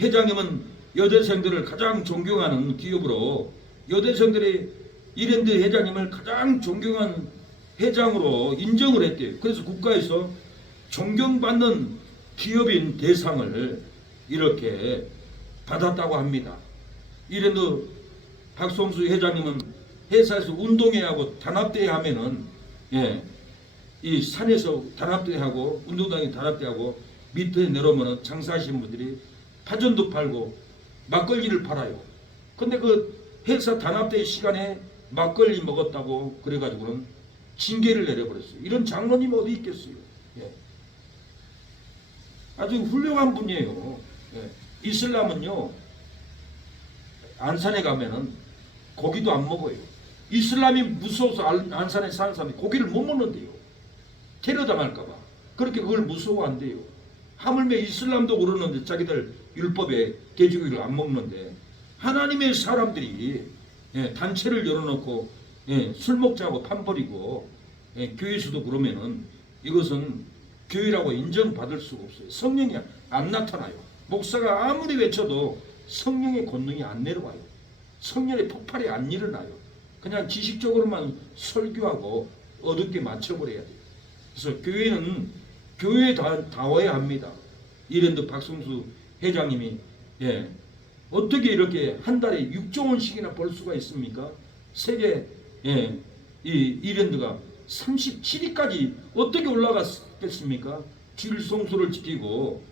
회장님은 여대생들을 가장 존경하는 기업으로 여대생들이 이랜드 회장님을 가장 존경한 회장으로 인정을 했대요. 그래서 국가에서 존경받는 기업인 대상을 이렇게 받았다고 합니다. 이랜드 박성수 회장님은 회사에서 운동회하고 단합대회 하면은 이 산에서 단합대회하고 운동장에 단합대회하고 밑에 내려오면 장사하시는 분들이 파전도 팔고 막걸리를 팔아요. 근데 그 회사 단합대회 시간에 막걸리 먹었다고 그래가지고는 징계를 내려버렸어요. 이런 장로님 어디 있겠어요. 아주 훌륭한 분이에요. 예. 이슬람은요, 안산에 가면은 고기도 안 먹어요. 이슬람이 무서워서 안산에 사는 사람이 고기를 못 먹는데요. 테러당할까봐. 그렇게 그걸 무서워한대요. 하물며 이슬람도 그러는데 자기들 율법에 돼지고기를 안 먹는데, 하나님의 사람들이 단체를 열어놓고 술 먹자고 판버리고 교회에서도 그러면은 이것은 교회라고 인정받을 수가 없어요. 성령이 안 나타나요. 목사가 아무리 외쳐도 성령의 권능이 안 내려와요. 성령의 폭발이 안 일어나요. 그냥 지식적으로만 설교하고 어둡게 맞춰버려야 돼요. 그래서 교회는 교회다워야 합니다. 이랜드 박성수 회장님이 어떻게 이렇게 한 달에 6조 원씩이나 벌 수가 있습니까? 세계 이 이랜드가 37위까지 어떻게 올라갔겠습니까? 주일 성수를 지키고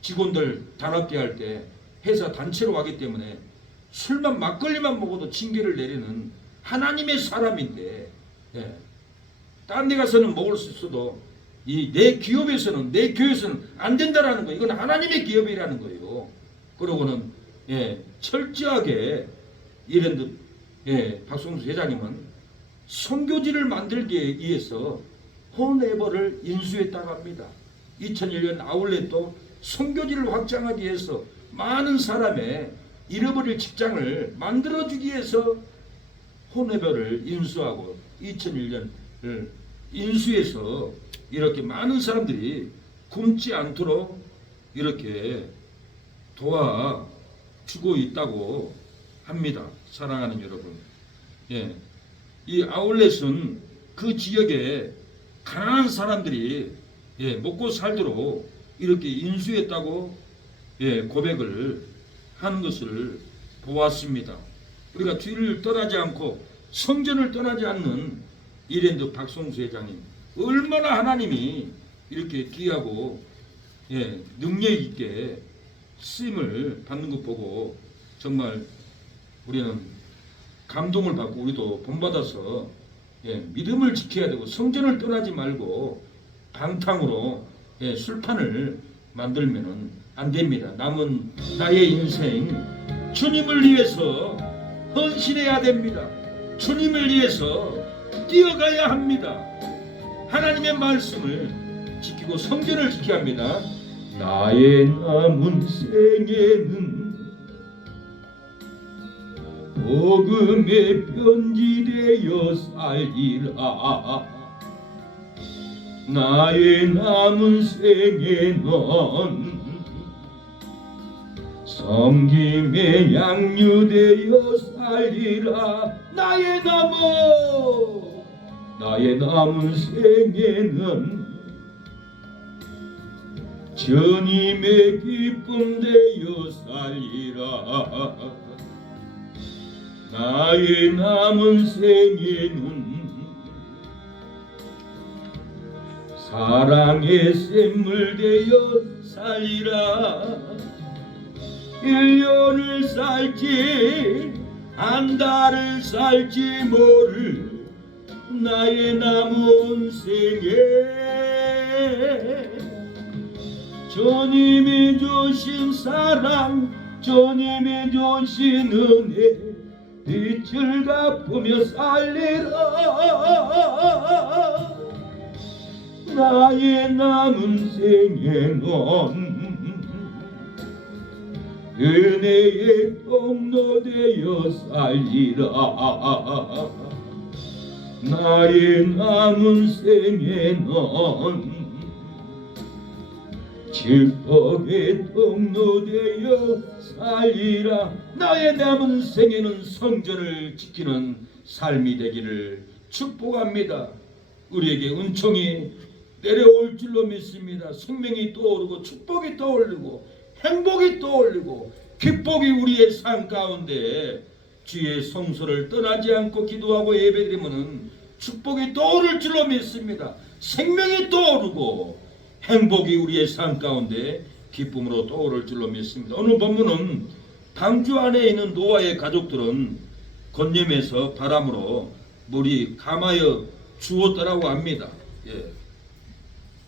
직원들 단합계 할 때 회사 단체로 가기 때문에 술만 막걸리만 먹어도 징계를 내리는 하나님의 사람인데, 딴 데 가서는 먹을 수 있어도 내 기업에서는, 내 교회에서는 안 된다라는 거예요. 이건 하나님의 기업이라는 거예요. 그러고는 철저하게 이랜드 박성수 회장님은 선교지를 만들기 위해서 홈에버를 인수했다고 합니다. 2001년 아울렛도 선교지를 확장하기 위해서 많은 사람의 잃어버릴 직장을 만들어주기 위해서 홈에버를 인수하고 2001년을 인수해서 이렇게 많은 사람들이 굶지 않도록 이렇게 도와주고 있다고 합니다. 사랑하는 여러분, 이 아울렛은 그 지역에 가난한 사람들이 먹고 살도록 이렇게 인수했다고 고백을 하는 것을 보았습니다. 우리가 뒤를 떠나지 않고 성전을 떠나지 않는 이랜드 박성수 회장님, 얼마나 하나님이 이렇게 귀하고 능력 있게 쓰임을 받는 것 보고 정말 우리는 감동을 받고 우리도 본받아서 믿음을 지켜야 되고 성전을 떠나지 말고 방탕으로 술판을 만들면은 안 됩니다. 남은 나의 인생 주님을 위해서 헌신해야 됩니다. 주님을 위해서 뛰어가야 합니다. 하나님의 말씀을 지키고 성전을 지켜야 합니다. 나의 남은 생에는 복음의 편지되어 살리라. 나의 남은 생에는 섬김의 양류되어 살리라. 나의 남은 생에는 주님의 기쁨 되어 살리라. 나의 남은 생에는 사랑의 샘물 되어 살리라. 1년을 살지 한 달을 살지 모를 나의 남은 생에 주님이 주신 사랑, 주님이 주신 은혜 빛을 갚으며 살리라. 나의 남은 생에는 은혜의 통로 되어 살리라. 나의 남은 생에는 축복의 통로 되어 살리라. 나의 남은 생에는 성전을 지키는 삶이 되기를 축복합니다. 우리에게 은총이 내려올 줄로 믿습니다. 생명이 떠오르고 축복이 떠오르고 행복이 떠오르고 기복이 우리의 삶 가운데 주의 성소를 떠나지 않고 기도하고 예배드리면 축복이 떠오를 줄로 믿습니다. 생명이 떠오르고 행복이 우리의 삶 가운데 기쁨으로 떠오를 줄로 믿습니다. 오늘 본문은 방주 안에 있는 노아의 가족들은 건념에서 바람으로 물이 감하여 주었다라고 합니다.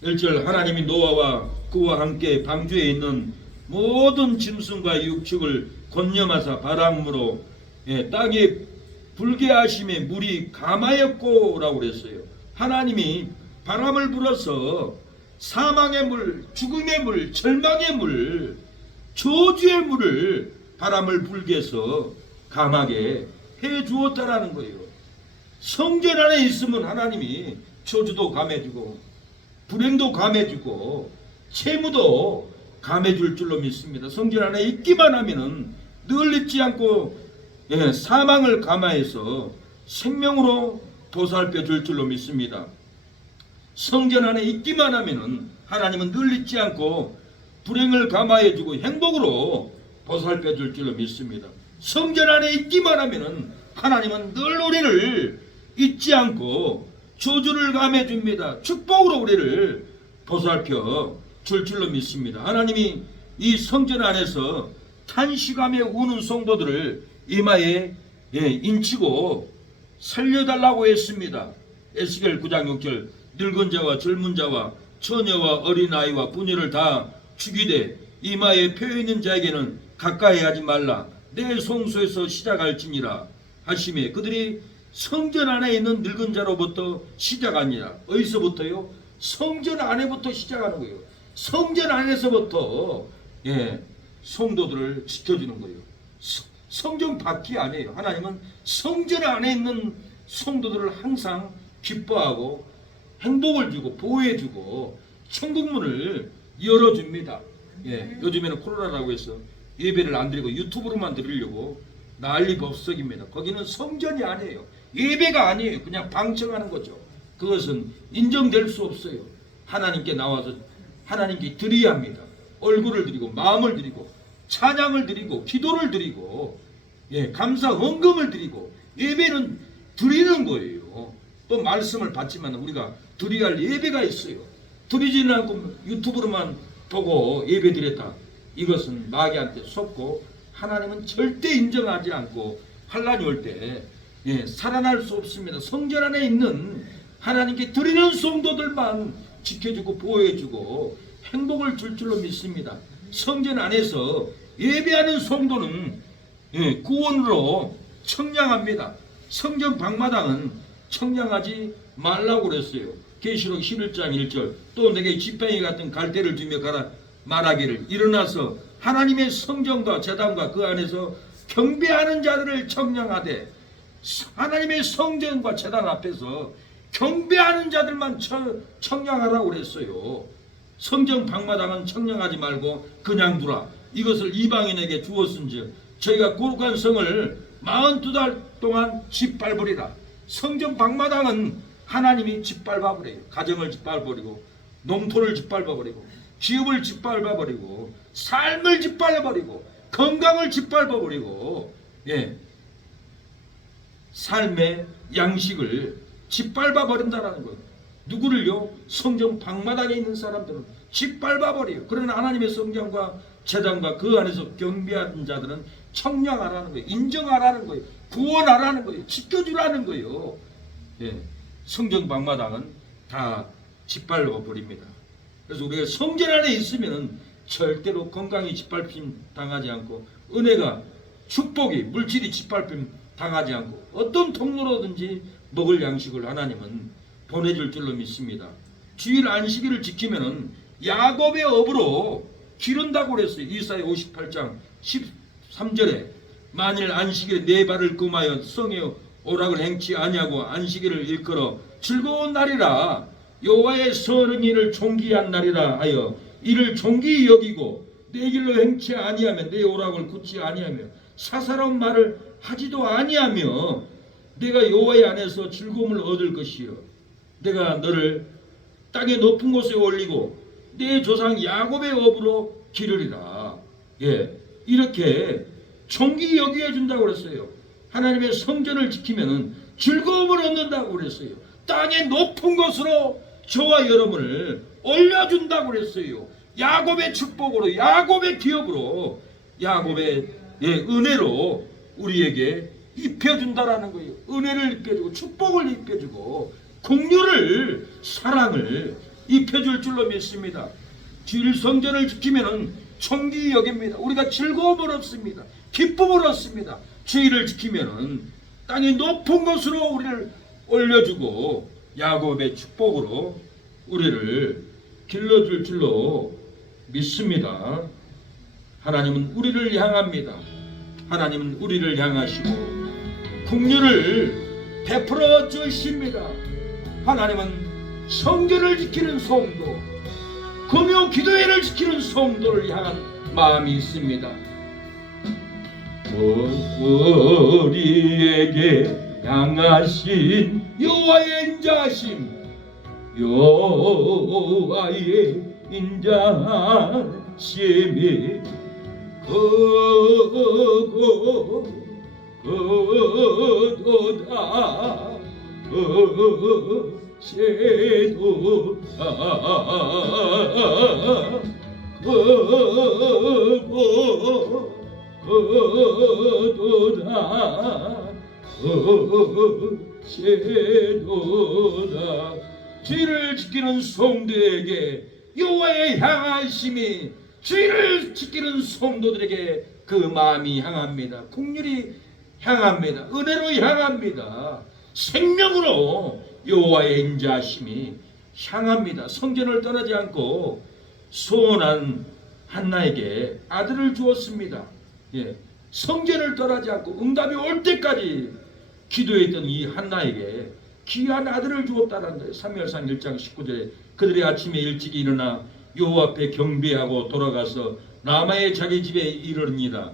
1절 하나님이 노아와 그와 함께 방주에 있는 모든 짐승과 육축을 권념하사 바람으로 땅에 불게 하심에 물이 감하였고라고 그랬어요. 하나님이 바람을 불어서 사망의 물, 죽음의 물, 절망의 물, 저주의 물을 바람을 불게 해서 감하게 해 주었다라는 거예요. 성전 안에 있으면 하나님이 저주도 감해주고 불행도 감해주고 채무도 감해줄 줄로 믿습니다. 성전 안에 있기만 하면은 늘 잊지 않고 사망을 감화해서 생명으로 보살펴 줄 줄로 믿습니다. 성전 안에 있기만 하면은 하나님은 늘 잊지 않고 불행을 감화해주고 행복으로 보살펴 줄 줄로 믿습니다. 성전 안에 있기만 하면은 하나님은 늘 우리를 잊지 않고 저주를 감해줍니다. 축복으로 우리를 보살펴 줄 줄로 믿습니다. 하나님이 이 성전 안에서 탄식하며 우는 성도들을 이마에 인치고 살려달라고 했습니다. 에스겔 9장 6절 늙은 자와 젊은 자와 처녀와 어린아이와 부녀를 다 죽이되 이마에 펴 있는 자에게는 가까이 하지 말라. 내 송수에서 시작할지니라 하시매 그들이 성전 안에 있는 늙은 자로부터 시작하니라. 어디서부터요? 성전 안에부터 시작하는 거예요. 성전 안에서부터 성도들을 지켜주는 거예요. 성전 밖이 아니에요. 하나님은 성전 안에 있는 성도들을 항상 기뻐하고 행복을 주고 보호해주고 천국문을 열어줍니다. 요즘에는 코로나라고 해서 예배를 안 드리고 유튜브로만 드리려고 난리법석입니다. 거기는 성전이 아니에요. 예배가 아니에요. 그냥 방청하는 거죠. 그것은 인정될 수 없어요. 하나님께 나와서 하나님께 드려야 합니다. 얼굴을 드리고 마음을 드리고 찬양을 드리고 기도를 드리고 감사 헌금을 드리고 예배는 드리는 거예요. 또 말씀을 받지만 우리가 드려야 할 예배가 있어요. 드리지는 않고 유튜브로만 보고 예배 드렸다. 이것은 마귀한테 속고 하나님은 절대 인정하지 않고 환란이 올 때 살아날 수 없습니다. 성전 안에 있는 하나님께 드리는 성도들만 지켜주고 보호해주고 행복을 줄 줄로 믿습니다. 성전 안에서 예배하는 성도는 구원으로 청량합니다. 성전 방마당은 청량하지 말라고 그랬어요. 계시록 11장 1절 또 내게 지팡이 같은 갈대를 주며 가라 말하기를 일어나서 하나님의 성전과 제단과 그 안에서 경배하는 자들을 청량하되 하나님의 성전과 제단 앞에서 경배하는 자들만 청량하라고 그랬어요. 성전 방마당은 청량하지 말고 그냥 두라. 이것을 이방인에게 주었은즉 저희가 거룩한 성을 42달 동안 짓밟으리라. 성전 방마당은 하나님이 짓밟아버려요. 가정을 짓밟아버리고 농토를 짓밟아버리고 기업을 짓밟아버리고 삶을 짓밟아버리고 건강을 짓밟아버리고 삶의 양식을 짓밟아버린다는 거예요. 누구를요? 성전 방마당에 있는 사람들은 짓밟아버려요. 그러나 하나님의 성전과 제단과 그 안에서 경배하는 자들은 청량하라는 거예요. 인정하라는 거예요. 구원하라는 거예요. 지켜주라는 거예요. 성전 방마당은 다 짓밟아버립니다. 그래서 우리가 성전 안에 있으면 절대로 건강이 짓밟힘 당하지 않고 은혜가 축복이 물질이 짓밟힘 당하지 않고 어떤 통로로든지 먹을 양식을 하나님은 보내줄 줄로 믿습니다. 주일 안식일을 지키면은 야곱의 업으로 기른다고 그랬어요. 이사야 58장 13절에 만일 안식일에 내 발을 금하여 성에 오락을 행치 아니하고 안식일을 일컬어 즐거운 날이라 여호와의 선한 일을 존귀한 날이라 하여 이를 존귀히 여기고 내 길로 행치 아니하면 내 오락을 굳지 아니하며 사사로운 말을 하지도 아니하며 내가 여호와의 안에서 즐거움을 얻을 것이요 내가 너를 땅의 높은 곳에 올리고 내 조상 야곱의 업으로 기르리라. 이렇게 존귀히 여기해 준다고 그랬어요. 하나님의 성전을 지키면은 즐거움을 얻는다고 그랬어요. 땅의 높은 곳으로 저와 여러분을 올려준다고 그랬어요. 야곱의 축복으로 야곱의 기업으로 야곱의 은혜로 우리에게 입혀준다라는 거예요. 은혜를 입혀주고 축복을 입혀주고 긍휼을 사랑을 입혀줄 줄로 믿습니다. 주일 성전을 지키면은 총기 여깁니다. 우리가 즐거움을 얻습니다. 기쁨을 얻습니다. 주일을 지키면은 땅이 높은 곳으로 우리를 올려주고 야곱의 축복으로 우리를 길러줄 줄로 믿습니다. 하나님은 우리를 향합니다. 하나님은 우리를 향하시고 긍휼을 베풀어 주십니다. 하나님은 성전을 지키는 성도, 금요 기도회를 지키는 성도를 향한 마음이 있습니다. 우리에게 향하신 여호와의 인자하심, 여호와의 인자하심이 그도다 그도다 주의를 지키는 성도에게 여호와의 향하심이, 주의를 지키는 성도들에게 그 마음이 향합니다. 긍휼이 향합니다. 은혜로 향합니다. 생명으로 여호와의 인자하심이 향합니다. 성전을 떠나지 않고 소원한 한나에게 아들을 주었습니다. 성전을 떠나지 않고 응답이 올 때까지 기도했던 이 한나에게 귀한 아들을 주었다는 거예요. 사무엘상 1장 19절에 그들이 아침에 일찍 일어나 여호와 앞에 경배하고 돌아가서 라마의 자기 집에 이르니라.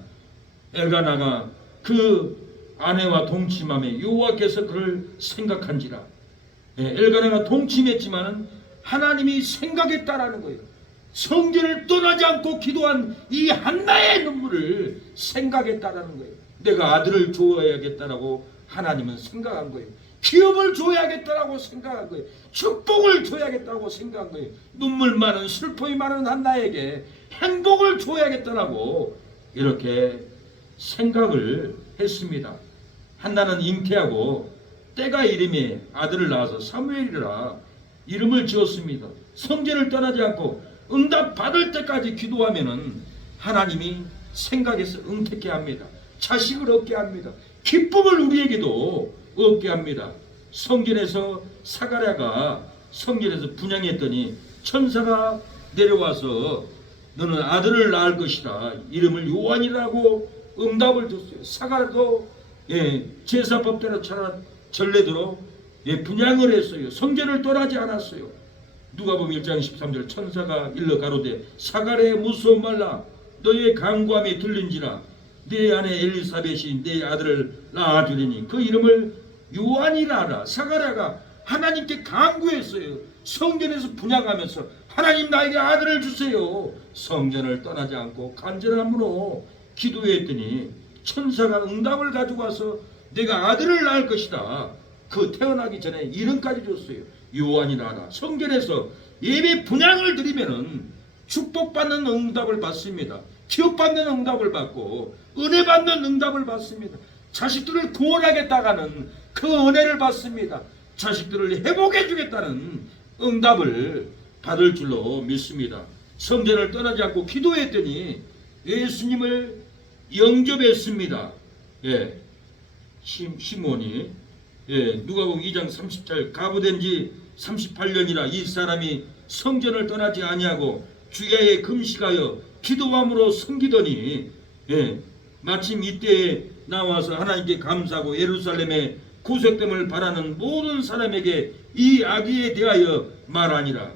엘가나가 그 아내와 동침함에 여호와께서 그를 생각한지라. 엘가나가 동침했지만은 하나님이 생각했다라는 거예요. 성전을 떠나지 않고 기도한 이 한나의 눈물을 생각했다라는 거예요. 내가 아들을 줘야겠다라고 하나님은 생각한 거예요. 기업을 줘야겠다라고 생각한 거예요. 축복을 줘야겠다고 생각한 거예요. 눈물 많은, 슬픔이 많은 한나에게 행복을 줘야겠다라고 이렇게 생각을 했습니다. 한나는 잉태하고 때가 이름에 아들을 낳아서 사무엘이라 이름을 지었습니다. 성전을 떠나지 않고 응답 받을 때까지 기도하면은 하나님이 생각해서 응택케 합니다. 자식을 얻게 합니다. 기쁨을 우리에게도 얻게 합니다. 성전에서 사가랴가 성전에서 분향했더니 천사가 내려와서 너는 아들을 낳을 것이다. 이름을 요한이라고 응답을 줬어요. 사가랴도 제사법대로 전례대로 분향을 했어요. 성전을 떠나지 않았어요. 누가복음 1장 13절 천사가 일러 가로되 사가랴에 무서워 말라. 너의 간구함이 들린지라. 네 아내 엘리사벳이 네 아들을 낳아주리니 그 이름을 요한이라 하라. 사가랴가 하나님께 간구했어요. 성전에서 분향하면서 하나님 나에게 아들을 주세요. 성전을 떠나지 않고 간절함으로 기도했더니 천사가 응답을 가지고 와서 내가 아들을 낳을 것이다. 그 태어나기 전에 이름까지 줬어요. 요한이라 하라. 성전에서 예배 분향을 드리면은 축복받는 응답을 받습니다. 기업받는 응답을 받고 은혜 받는 응답을 받습니다. 자식들을 구원하겠다가는 그 은혜를 받습니다. 자식들을 회복해 주겠다는 응답을 받을 줄로 믿습니다. 성전을 떠나지 않고 기도했더니 예수님을 영접했습니다. 시몬이 누가복음 2장 30절 가부된 지 38년이라 이 사람이 성전을 떠나지 아니하고 주야에 금식하여 기도함으로 섬기더니 마침 이때에 나와서 하나님께 감사하고 예루살렘에 구속됨을 바라는 모든 사람에게 이 아기에 대하여 말하니라.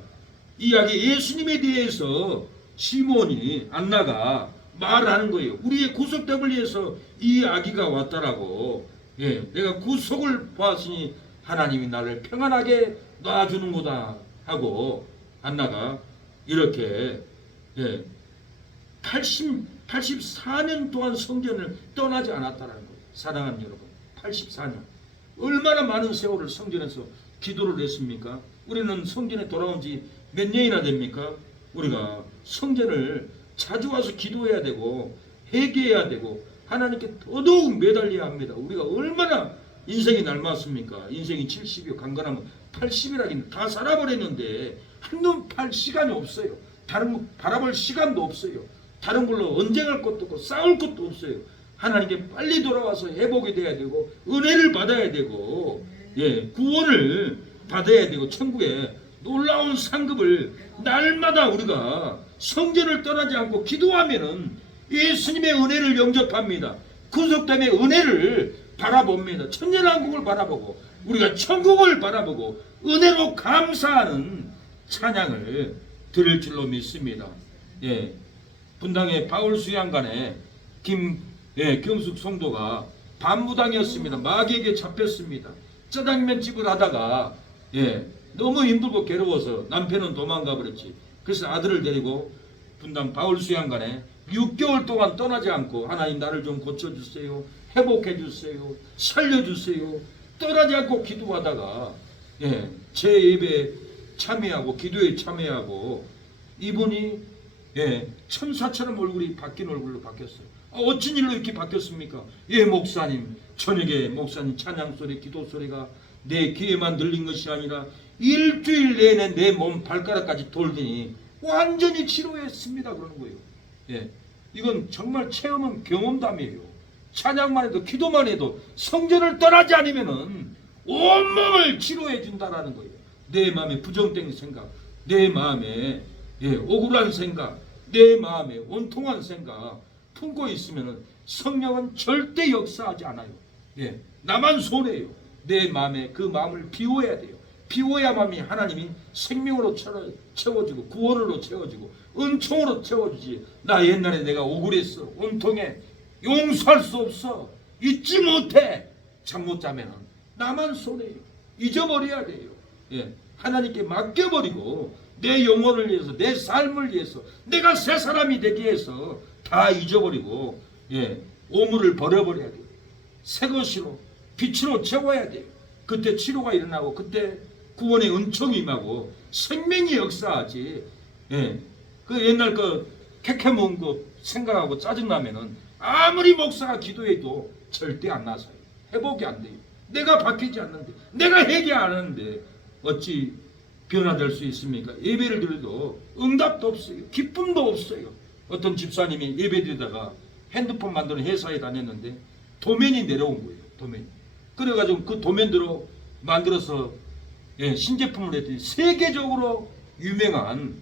이 아기 예수님에 대해서 시몬이 안나가 말하는 거예요. 우리의 구속됨을 위해서 이 아기가 왔다라고. 내가 구속을 보았으니 하나님이 나를 평안하게 놔주는구나 하고 안나가 이렇게 84년 동안 성전을 떠나지 않았다는 거예요. 사랑하는 여러분, 84년. 얼마나 많은 세월을 성전에서 기도를 했습니까? 우리는 성전에 돌아온 지 몇 년이나 됩니까? 우리가 성전을 자주 와서 기도해야 되고 회개해야 되고 하나님께 더더욱 매달려야 합니다. 우리가 얼마나 인생이 날맞습니까? 인생이 70이요 강건하면 80이라긴 다 살아버렸는데 한눈 팔 시간이 없어요. 다른 거 바라볼 시간도 없어요. 다른 걸로 언쟁할 것도 없고 싸울 것도 없어요. 하나님께 빨리 돌아와서 회복이 돼야 되고 은혜를 받아야 되고 구원을 받아야 되고 천국에 놀라운 상급을 날마다 우리가 성전을 떠나지 않고 기도하면은 예수님의 은혜를 영접합니다. 구속됨의 은혜를 바라봅니다. 천년왕국을 바라보고 우리가 천국을 바라보고 은혜로 감사하는 찬양을 드릴 줄로 믿습니다. 분당의 바울수양관에 경숙 성도가 반무당이었습니다. 마귀에게 잡혔습니다. 짜장면집을 하다가 너무 힘들고 괴로워서 남편은 도망가 버렸지. 그래서 아들을 데리고 분당 바울수양관에 6개월 동안 떠나지 않고 하나님 나를 좀 고쳐주세요. 회복해주세요. 살려주세요. 떠나지 않고 기도하다가 제 예배에 참여하고 기도에 참여하고 이분이 천사처럼 얼굴이 바뀐 얼굴로 바뀌었어요. 어쩐 일로 이렇게 바뀌었습니까? 목사님 저녁에 목사님 찬양소리 기도소리가 내 귀에만 들린 것이 아니라 일주일 내내 내 몸 발가락까지 돌더니 완전히 치료했습니다 그러는 거예요. 이건 정말 체험은 경험담이에요. 찬양만 해도 기도만 해도 성전을 떠나지 않으면은 온몸을 치료해 준다라는 거예요. 내 마음에 부정된 생각, 내 마음에 억울한 생각, 내 마음에 원통한 생각 품고 있으면은 성령은 절대 역사하지 않아요. 나만 손해요. 내 마음에 그 마음을 비워야 돼요. 비워야만이 하나님이 생명으로 채워지고 구원으로 채워지고 은총으로 채워주지. 나 옛날에 내가 억울했어. 원통해. 용서할 수 없어. 잊지 못해. 잠 못 자면은 나만 손해요. 잊어버려야 돼요. 하나님께 맡겨버리고 내 영혼을 위해서 내 삶을 위해서 내가 새 사람이 되기 위해서 다 잊어버리고 오물을 버려버려야 돼요. 새 것으로 빛으로 채워야 돼요. 그때 치료가 일어나고 그때 구원의 은총이 임하고 생명이 역사하지. 그 옛날 그 캐캐먹은 거 생각하고 짜증나면은 아무리 목사가 기도해도 절대 안 나서요. 회복이 안 돼요. 내가 바뀌지 않는데 내가 회개 안 하는데 어찌 변화될 수 있습니까? 예배를 드려도 응답도 없어요. 기쁨도 없어요. 어떤 집사님이 예배 드리다가 핸드폰 만드는 회사에 다녔는데 도면이 내려온 거예요. 도면이. 그래가지고 그 도면대로 만들어서 신제품을 했더니 세계적으로 유명한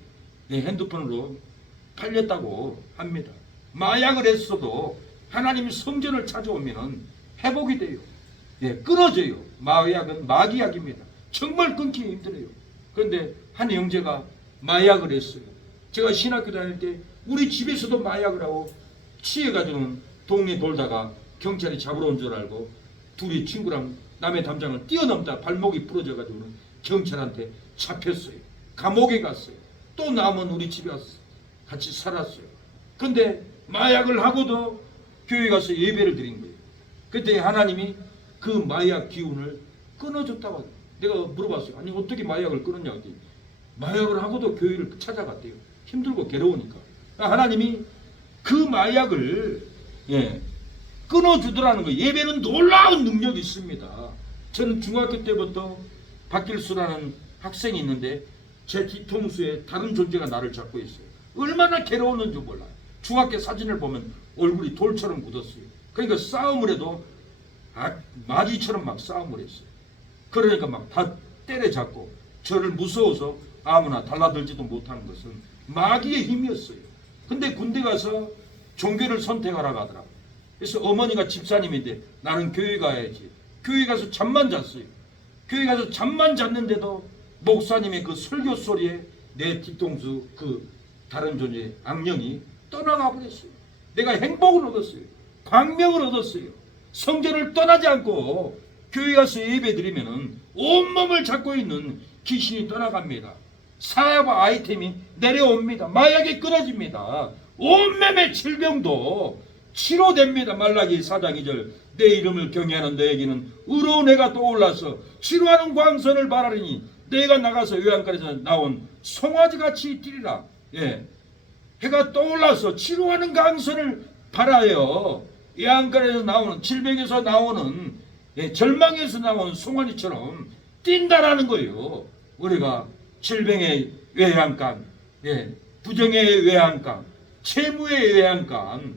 핸드폰으로 팔렸다고 합니다. 마약을 했어도 하나님이 성전을 찾아오면 회복이 돼요. 끊어져요. 마약은 마귀약입니다. 정말 끊기 힘들어요. 그런데 한 형제가 마약을 했어요. 제가 신학교 다닐 때 우리 집에서도 마약을 하고 취해가지고는 동네 돌다가 경찰이 잡으러 온 줄 알고 둘이 친구랑 남의 담장을 뛰어넘다 발목이 부러져가지고는 경찰한테 잡혔어요. 감옥에 갔어요. 또 남은 우리 집에 와서 같이 살았어요. 근데 마약을 하고도 교회 가서 예배를 드린 거예요. 그때 하나님이 그 마약 기운을 끊어줬다고 하더라고요. 내가 물어봤어요. 아니 어떻게 마약을 끊었냐 했더니 마약을 하고도 교회를 찾아갔대요. 힘들고 괴로우니까. 하나님이 그 마약을 끊어주더라는 거예요. 예배는 놀라운 능력이 있습니다. 저는 중학교 때부터 박길수라는 학생이 있는데 제 뒤통수에 다른 존재가 나를 잡고 있어요. 얼마나 괴로웠는지 몰라요. 중학교 사진을 보면 얼굴이 돌처럼 굳었어요. 그러니까 싸움을 해도 마귀처럼 막 싸움을 했어요. 그러니까 막 다 때려잡고 저를 무서워서 아무나 달라들지도 못하는 것은 마귀의 힘이었어요. 근데 군대 가서 종교를 선택하라고 하더라고요. 그래서 어머니가 집사님인데 나는 교회 가야지. 교회 가서 잠만 잤어요. 교회 가서 잠만 잤는데도 목사님의 그 설교 소리에 내 뒤통수 그 다른 존재의 악령이 떠나가 버렸어요. 내가 행복을 얻었어요. 광명을 얻었어요. 성전을 떠나지 않고 교회 가서 예배 드리면은 온몸을 잡고 있는 귀신이 떠나갑니다. 사야바 아이템이 내려옵니다. 마약이 끊어집니다. 온몸의 질병도 치료됩니다. 말라기 4장 2절 내 이름을 경외하는 너에게는 의로운 해가 떠올라서 치료하는 광선을 바라리니 내가 나가서 요한가에서 나온 송아지같이 뛰리라. 해가 떠올라서 치료하는 광선을 바라요. 요한가에서 나오는 질병에서 나오는 절망에서 나온 송아지처럼 뛴다라는 거예요. 우리가 질병의 외양간, 부정의 외양간, 채무의 외양간,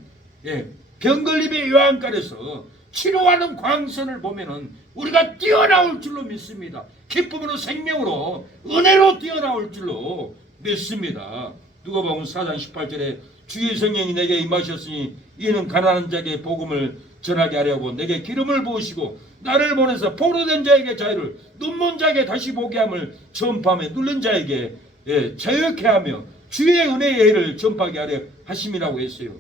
병걸림의 외양간에서 치료하는 광선을 보면은 우리가 뛰어나올 줄로 믿습니다. 기쁨으로 생명으로 은혜로 뛰어나올 줄로 믿습니다. 누가복음 4장 18절에 주의 성령이 내게 임하셨으니 이는 가난한 자에게 복음을 전하게 하려고 내게 기름을 부으시고 나를 보내서 포로된 자에게 자유를, 눈먼 자에게 다시 보게 함을 전파하며 눌린 자에게 자유케 하며 주의 은혜의 예를 전파하게 하려 하심이라고 했어요.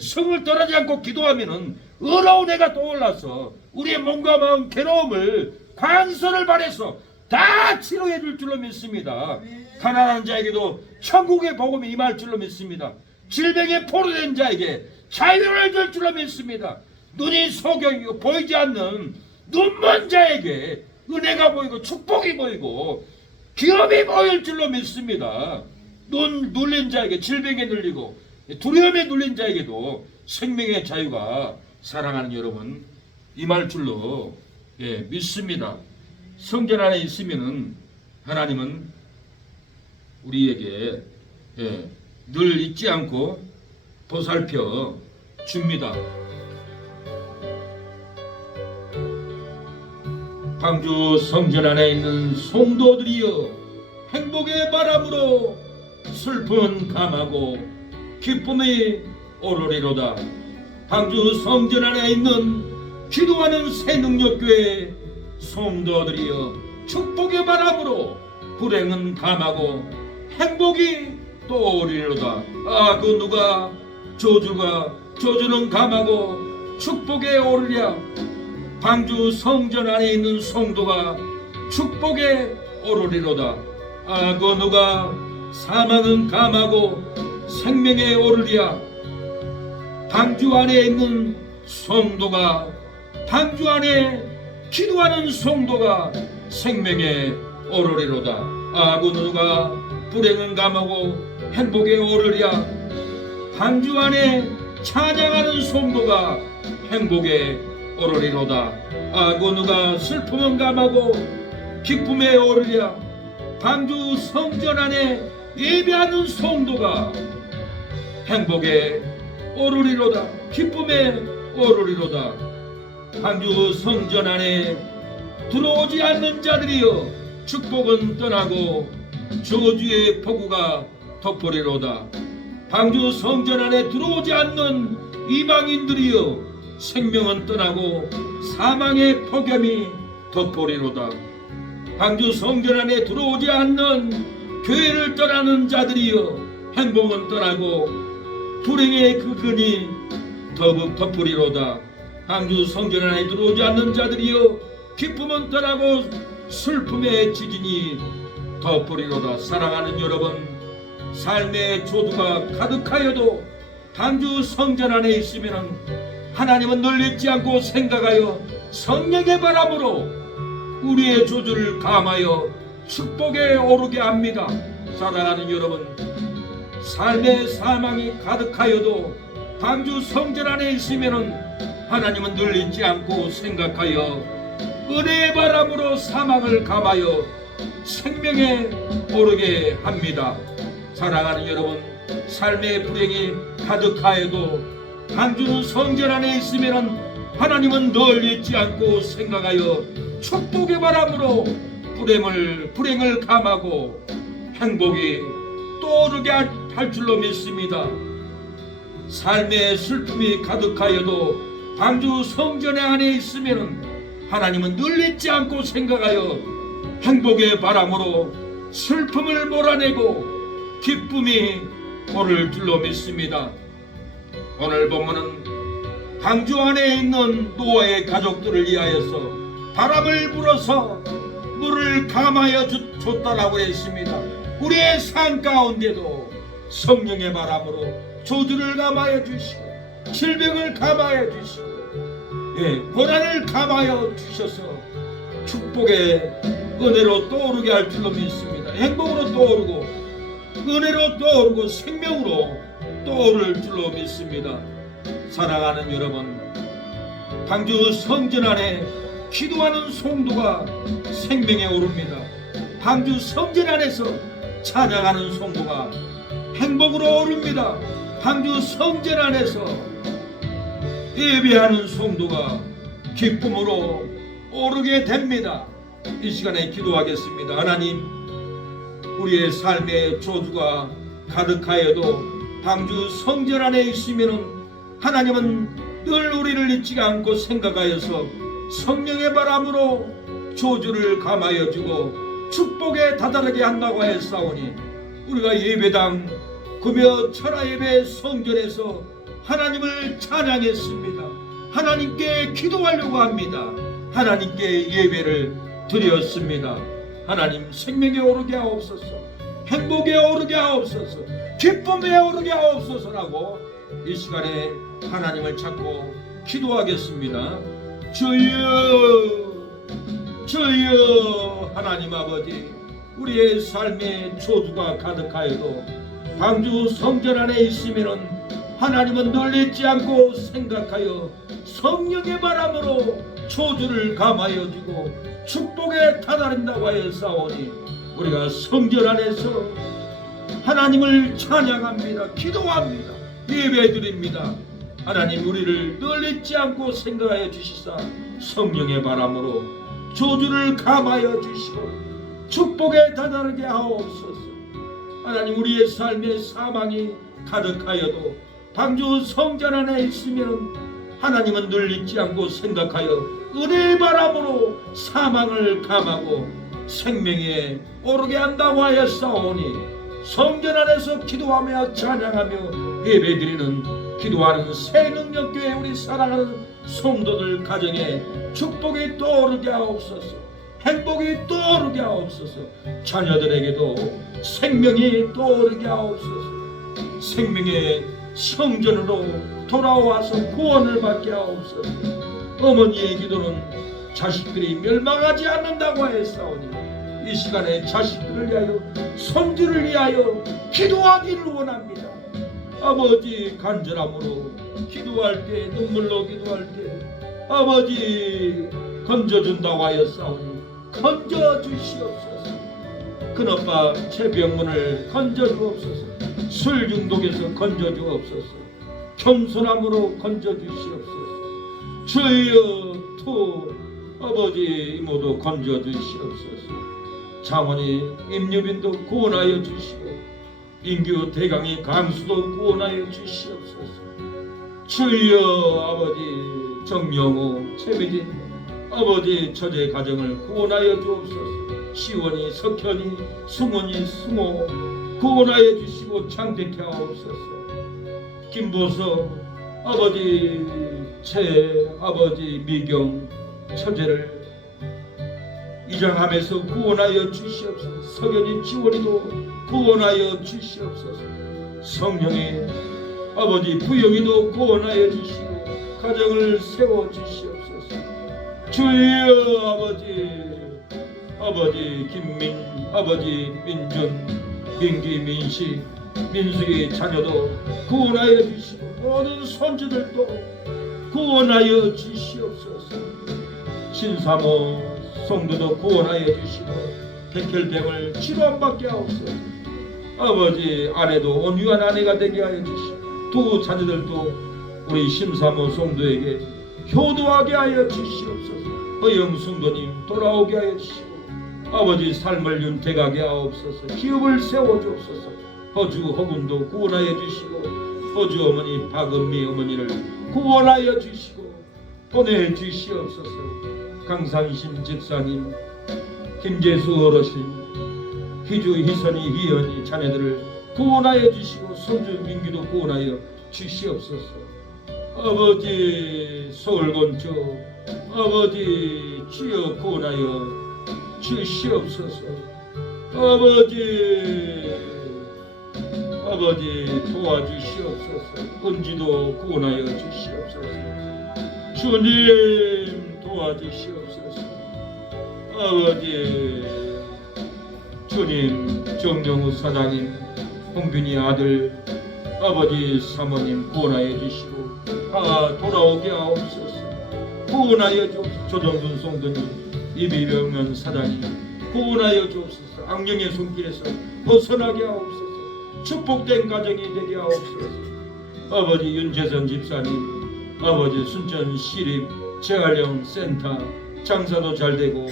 성을 떠나지 않고 기도하면은 의로운 해가 떠올라서 우리의 몸과 마음 괴로움을 광선을 발해서 다 치료해 줄 줄로 믿습니다. 가난한 자에게도 천국의 복음이 임할 줄로 믿습니다. 질병에 포로된 자에게 자유를 줄 줄로 믿습니다. 눈이 소경이고 보이지 않는 눈먼 자에게 은혜가 보이고 축복이 보이고 기업이 보일 줄로 믿습니다. 눈 눌린 자에게 질병에 눌리고 두려움에 눌린 자에게도 생명의 자유가 사랑하는 여러분 임할 줄로 믿습니다. 성전 안에 있으면은 하나님은 우리에게 늘 잊지 않고 보살펴 줍니다. 광주 성전 안에 있는 성도들이여 행복의 바람으로 슬픔은 감하고 기쁨이 오르리로다. 광주 성전 안에 있는 기도하는 새능력교회 성도들이여 축복의 바람으로 불행은 감하고 행복이 또 오리로다. 그 누가 저주는 감하고 축복에 오르랴. 광주 성전 안에 있는 성도가 축복에 오르리로다. 그 누가 사망은 감하고 생명에 오르랴. 광주 안에 있는 성도가, 광주 안에 기도하는 성도가 생명에 오르리로다. 그 누가 불행은 감하고 행복에 오르랴. 광주 안에 찬양하는 성도가 행복에 오르리로다. 그 누가 슬픔은 감하고 기쁨에 오르랴. 광주 성전 안에 예배하는 성도가 행복에 오르리로다. 기쁨에 오르리로다. 광주 성전 안에 들어오지 않는 자들이여 축복은 떠나고 저주의 폭우가 덮으리로다. 광주 성전 안에 들어오지 않는 이방인들이여 생명은 떠나고 사망의 폭염이 덮으리로다. 광주 성전 안에 들어오지 않는 교회를 떠나는 자들이여 행복은 떠나고 불행의 그 근이 더욱 덮으리로다. 광주 성전 안에 들어오지 않는 자들이여 기쁨은 떠나고 슬픔의 지진이 덮으리로다. 사랑하는 여러분, 삶의 조두가 가득하여도 광주 성전 안에 있으면 하나님은 늘 잊지 않고 생각하여 성령의 바람으로 우리의 조주를 감하여 축복에 오르게 합니다. 사랑하는 여러분, 삶의 사망이 가득하여도 광주 성전 안에 있으면 하나님은 늘 잊지 않고 생각하여 은혜의 바람으로 사망을 감하여 생명에 오르게 합니다. 사랑하는 여러분, 삶의 불행이 가득하여도 광주 성전 안에 있으면 하나님은 늘 잊지 않고 생각하여 축복의 바람으로 불행을 감하고 행복이 떠오르게 할 줄로 믿습니다. 삶의 슬픔이 가득하여도 광주 성전 안에 있으면 하나님은 늘 잊지 않고 생각하여 행복의 바람으로 슬픔을 몰아내고 기쁨이 오를 줄로 믿습니다. 오늘 본문은 광주 안에 있는 노아의 가족들을 위하여서 바람을 불어서 물을 감하여 줬다라고 했습니다. 우리의 삶 가운데도 성령의 바람으로 조주를 감하여 주시고 질병을 감하여 주시고 고난을 감하여 주셔서 축복의 은혜로 떠오르게 할 줄로 믿습니다. 행복으로 떠오르고 은혜로 떠오르고 생명으로 떠오를 줄로 믿습니다. 사랑하는 여러분, 광주 성전 안에 기도하는 성도가 생명에 오릅니다. 광주 성전 안에서 찬양하는 성도가 행복으로 오릅니다. 방주 성전 안에서 예배하는 성도가 기쁨으로 오르게 됩니다. 이 시간에 기도하겠습니다. 하나님, 우리의 삶의 저주가 가득하여도 방주 성전 안에 있으면 하나님은 늘 우리를 잊지 않고 생각하여서 성령의 바람으로 저주를 감하여 주고 축복에 다다르게 한다고 했사오니, 우리가 예배당 금요 철야 예배 성전에서 하나님을 찬양했습니다. 하나님께 기도하려고 합니다. 하나님께 예배를 드렸습니다. 하나님, 생명에 오르게 하옵소서, 행복에 오르게 하옵소서, 기쁨에 오르게 하옵소서라고 이 시간에 하나님을 찾고 기도하겠습니다. 주여, 주여. 하나님 아버지, 우리의 삶에 저주가 가득하여도 방주 성전 안에 있으면 하나님은 늘 잊지 않고 생각하여 성령의 바람으로 저주를 감하여 주고 축복에 다다른다고 하였사오니, 우리가 성전 안에서 하나님을 찬양합니다. 기도합니다. 예배드립니다. 하나님, 우리를 늘 잊지 않고 생각하여 주시사 성령의 바람으로 저주를 감하여 주시고 축복에 다다르게 하옵소서. 하나님, 우리의 삶에 사망이 가득하여도 방주 성전 안에 있으면 하나님은 늘 잊지 않고 생각하여 은혜의 바람으로 사망을 감하고 생명에 오르게 한다고 하였사오니, 성전 안에서 기도하며 찬양하며 예배드리는 기도하는 새능력교회 우리 사랑하는 성도들 가정에 축복이 떠오르게 하옵소서, 행복이 떠오르게 하옵소서, 자녀들에게도 생명이 떠오르게 하옵소서, 생명의 성전으로 돌아와서 구원을 받게 하옵소서. 어머니의 기도는 자식들이 멸망하지 않는다고 했사오니, 이 시간에 자식들을 위하여, 손주를 위하여 기도하기를 원합니다. 아버지, 간절함으로 기도할 때, 눈물로 기도할 때 아버지 건져준다고 하였사오니 건져주시옵소서. 큰아빠 최병문을 건져주옵소서. 술 중독에서 건져주옵소서. 겸손함으로 건져주시옵소서. 주여, 또 아버지 이모도 건져주시옵소서. 장원이 임유빈도 구원하여 주시고 인규 대강이 강수도 구원하여 주시옵소서. 주여, 아버지 정영호 최미진 아버지 처제 가정을 구원하여 주옵소서. 시원이 석현이 승원이 승호 구원하여 주시고 창대케 하옵소서. 김보서 아버지 최 아버지 미경 처제를 이장함에서 구원하여 주시옵소서. 석연이 지원이도 구원하여 주시옵소서. 성령의 아버지 부영이도 구원하여 주시고 가정을 세워 주시옵소서. 주여, 아버지 김민 아버지 민준 민기 민식 민숙의 자녀도 구원하여 주시고 모든 손주들도 구원하여 주시옵소서. 신사모 성도도 구원하여 주시고 백혈병을 치료받게 하옵소서. 아버지, 아내도 온유한 아내가 되게 하여 주시고 두 자녀들도 우리 신사모 성도에게 효도하게 하여 주시옵소서. 허영 성도님 돌아오게 하여 주시고 아버지 삶을 윤택하게 하옵소서. 기업을 세워주옵소서. 허주 허군도 구원하여 주시고 허주 어머니 박은미 어머니를 구원하여 주시고 보내주시옵소서. 강산심 집사님, 김재수 어르신, 희주 희선이 희연이 자녀들을 구원하여 주시고 손주 민규도 구원하여 주시옵소서. 아버지 서울건조 아버지 주여 구원하여 주시옵소서. 아버지 도와주시옵소서. 은지도 구원하여 주시옵소서. 주님 도와주시옵소서. 아버지 주님, 정경우 사장님, 홍균이 아들 아버지 사모님 구원하여 주시고 돌아오게 하옵소서. 구원하여 주옵소서. 조정근 성도님, 이비병면 사장님 구원하여 주옵소서. 악령의 손길에서 벗어나게 하옵소서. 축복된 가정이 되게 하옵소서. 아버지 윤재선 집사님, 아버지 순천 시립 재활용 센터 장사도 잘 되고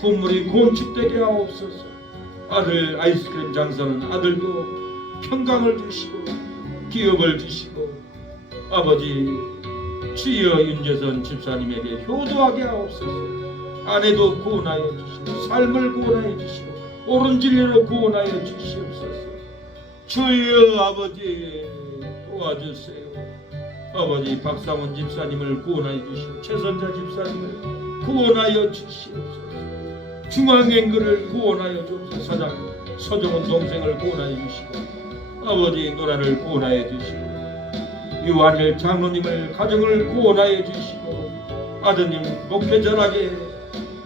건물이 건축되게 하옵소서. 아들 아이스크림 장사는 아들도 평강을 주시고 기업을 주시고 아버지 주여 윤재선 집사님에게 효도하게 하옵소서. 아내도 구원하여 주시고 삶을 구원하여 주시고 옳은 진리로 구원하여 주시옵소서. 주여 아버지 도와주세요. 아버지 박상원 집사님을 구원하여 주시고 최선자 집사님을 구원하여 주시옵소서. 중앙앵글을 구원하여 주옵소서. 사장 서정훈 동생을 구원하여 주시고 아버지 노라를 구원하여 주시고 유한일 장로님을 가정을 구원하여 주시고 아드님 목회자라게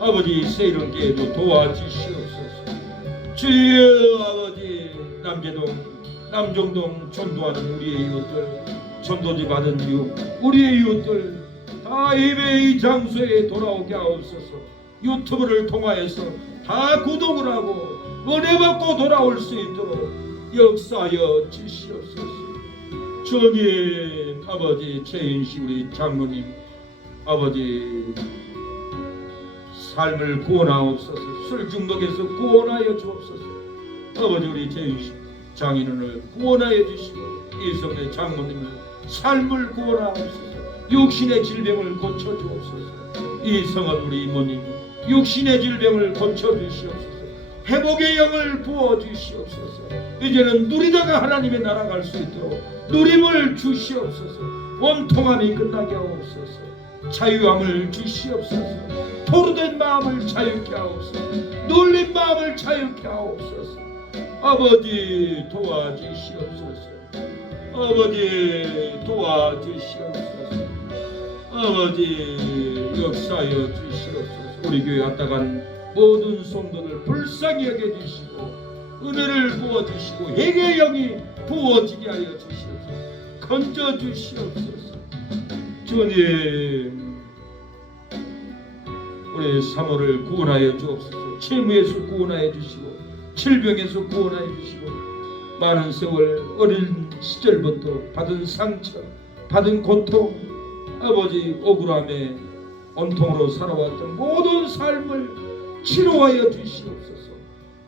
아버지 세이런께도 도와주시옵소서. 주여 아버지 남재동 남정동 전도하는 우리의 이웃들 전도지 받은 이웃 우리의 이웃들 다 예배의 장소에 돌아오게 하옵소서. 유튜브를 통하여서 다 구독을 하고 은혜 받고 돌아올 수 있도록 역사하여 주시옵소서. 주님 아버지 최인식 우리 장로님 아버지 삶을 구원하옵소서. 술 중독에서 구원하여 주옵소서. 아버지 우리 최인식 장인을 구원하여 주시고 이성의 장모님을 삶을 구원하옵소서. 육신의 질병을 고쳐주옵소서. 이성은 우리 이모님 육신의 질병을 고쳐주시옵소서. 회복의 영을 부어주시옵소서. 이제는 누리다가 하나님의 나라 갈 수 있도록 누림을 주시옵소서. 원통함이 끝나게 하옵소서. 자유함을 주시옵소서. 포로된 마음을 자유케 하옵소서. 눌린 마음을 자유케 하옵소서. 아버지 도와주시옵소서. 아버지 도와주시옵소서. 아버지 역사하여 주시옵소서. 우리 교회 왔다간 모든 성도들 불쌍히 여겨주시고 은혜를 부어주시고 회개의 영이 부어지게 하여 주시옵소서. 건져주시옵소서. 주님 우리 사모를 구원하여 주옵소서. 채무에서 구원하여 주시고 질병에서 구원하여 주시고 많은 세월 어린 시절부터 받은 상처 받은 고통 아버지 억울함에 온통으로 살아왔던 모든 삶을 치료하여 주시옵소서.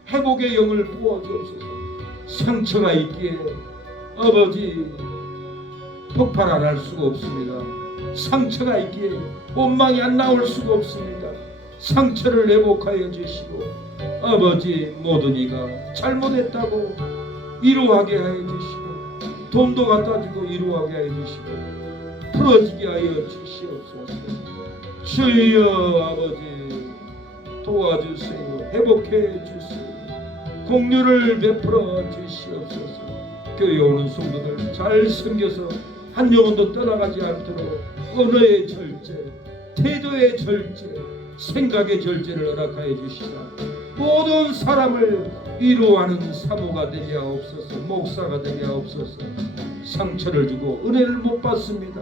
회복의 영을 부어주옵소서. 상처가 있기에 아버지 폭발 안 할 수가 없습니다. 상처가 있기에 원망이 안 나올 수가 없습니다. 상처를 회복하여 주시고 아버지 모든 이가 잘못했다고 위로하게 하여 주시고 돈도 갖다 주고 위로하게 하여 주시고 풀어지게 하여 주시옵소서. 주여 아버지 도와주세요. 회복해 주세요. 공유를 베풀어 주시옵소서. 교회 오는 성도들 잘 섬겨서 한 영혼도 떠나가지 않도록 언어의 절제, 태도의 절제, 생각의 절제를 허락하여 주시라. 모든 사람을 위로하는 사모가 되게 하옵소서. 목사가 되게 하옵소서. 상처를 주고 은혜를 못 받습니다.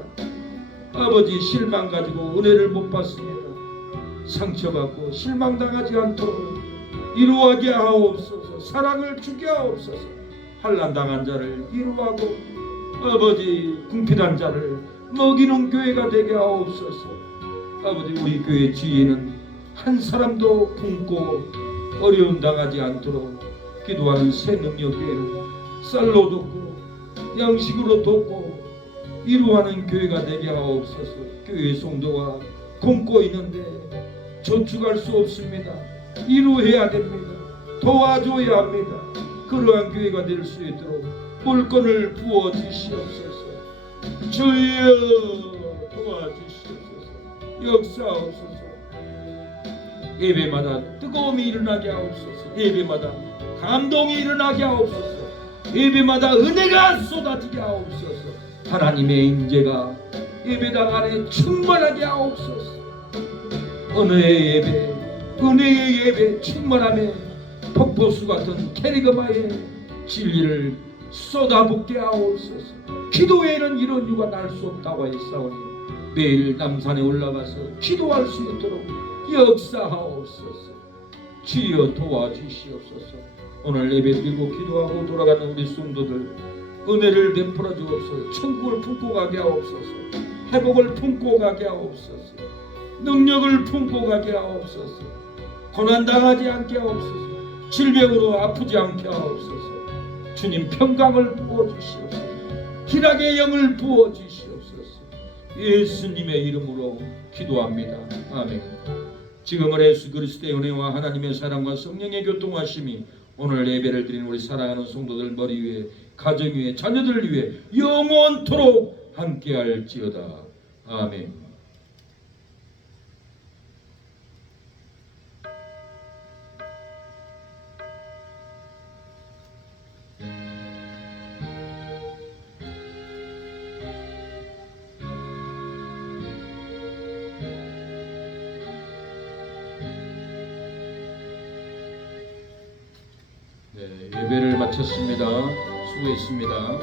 아버지 실망 가지고 은혜를 못 받습니다. 상처받고 실망당하지 않도록 위로하게 하옵소서. 사랑을 주게 하옵소서. 환난당한 자를 위로하고 아버지 궁핍한 자를 먹이는 교회가 되게 하옵소서. 아버지 우리 교회 주위에는 한 사람도 굶고 어려움 당하지 않도록 기도하는 새능력교회를 쌀로 돕고 양식으로 돕고 위로하는 교회가 되게 하옵소서. 교회 성도가 굶고 있는데 저축할 수 없습니다. 위로해야 됩니다. 도와줘야 합니다. 그러한 교회가 될 수 있도록 물건을 부어주시옵소서. 주여 도와주시옵소서. 역사하옵소서. 예배마다 뜨거움이 일어나게 하옵소서. 예배마다 감동이 일어나게 하옵소서. 예배마다 은혜가 쏟아지게 하옵소서. 하나님의 임재가 예배당 안에 충만하게 하옵소서. 은혜의 예배, 은혜의 예배 충만함에 폭포수 같은 캐리그마의 진리를 쏟아붓게 하옵소서. 기도에는 이런 이유가 날 수 없다고 했사오니 매일 남산에 올라가서 기도할 수 있도록 역사하옵소서. 주여 도와주시옵소서. 오늘 예배드리고 기도하고 돌아가는 우리 성도들 은혜를 베풀어 주옵소서. 천국을 품고 가게 하옵소서. 회복을 품고 가게 하옵소서. 능력을 품고 가게 하옵소서. 고난당하지 않게 하옵소서. 질병으로 아프지 않게 하옵소서. 주님 평강을 부어주시옵소서. 희락의 영을 부어주시옵소서. 예수님의 이름으로 기도합니다. 아멘. 지금은 예수 그리스도의 은혜와 하나님의 사랑과 성령의 교통하심이 오늘 예배를 드리는 우리 사랑하는 성도들 머리 위에, 가정 위에, 자녀들 위해 영원토록 함께할지어다. 아멘. 네, 예배를 마쳤습니다. 수고했습니다.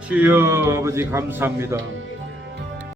주여 아버지 감사합니다.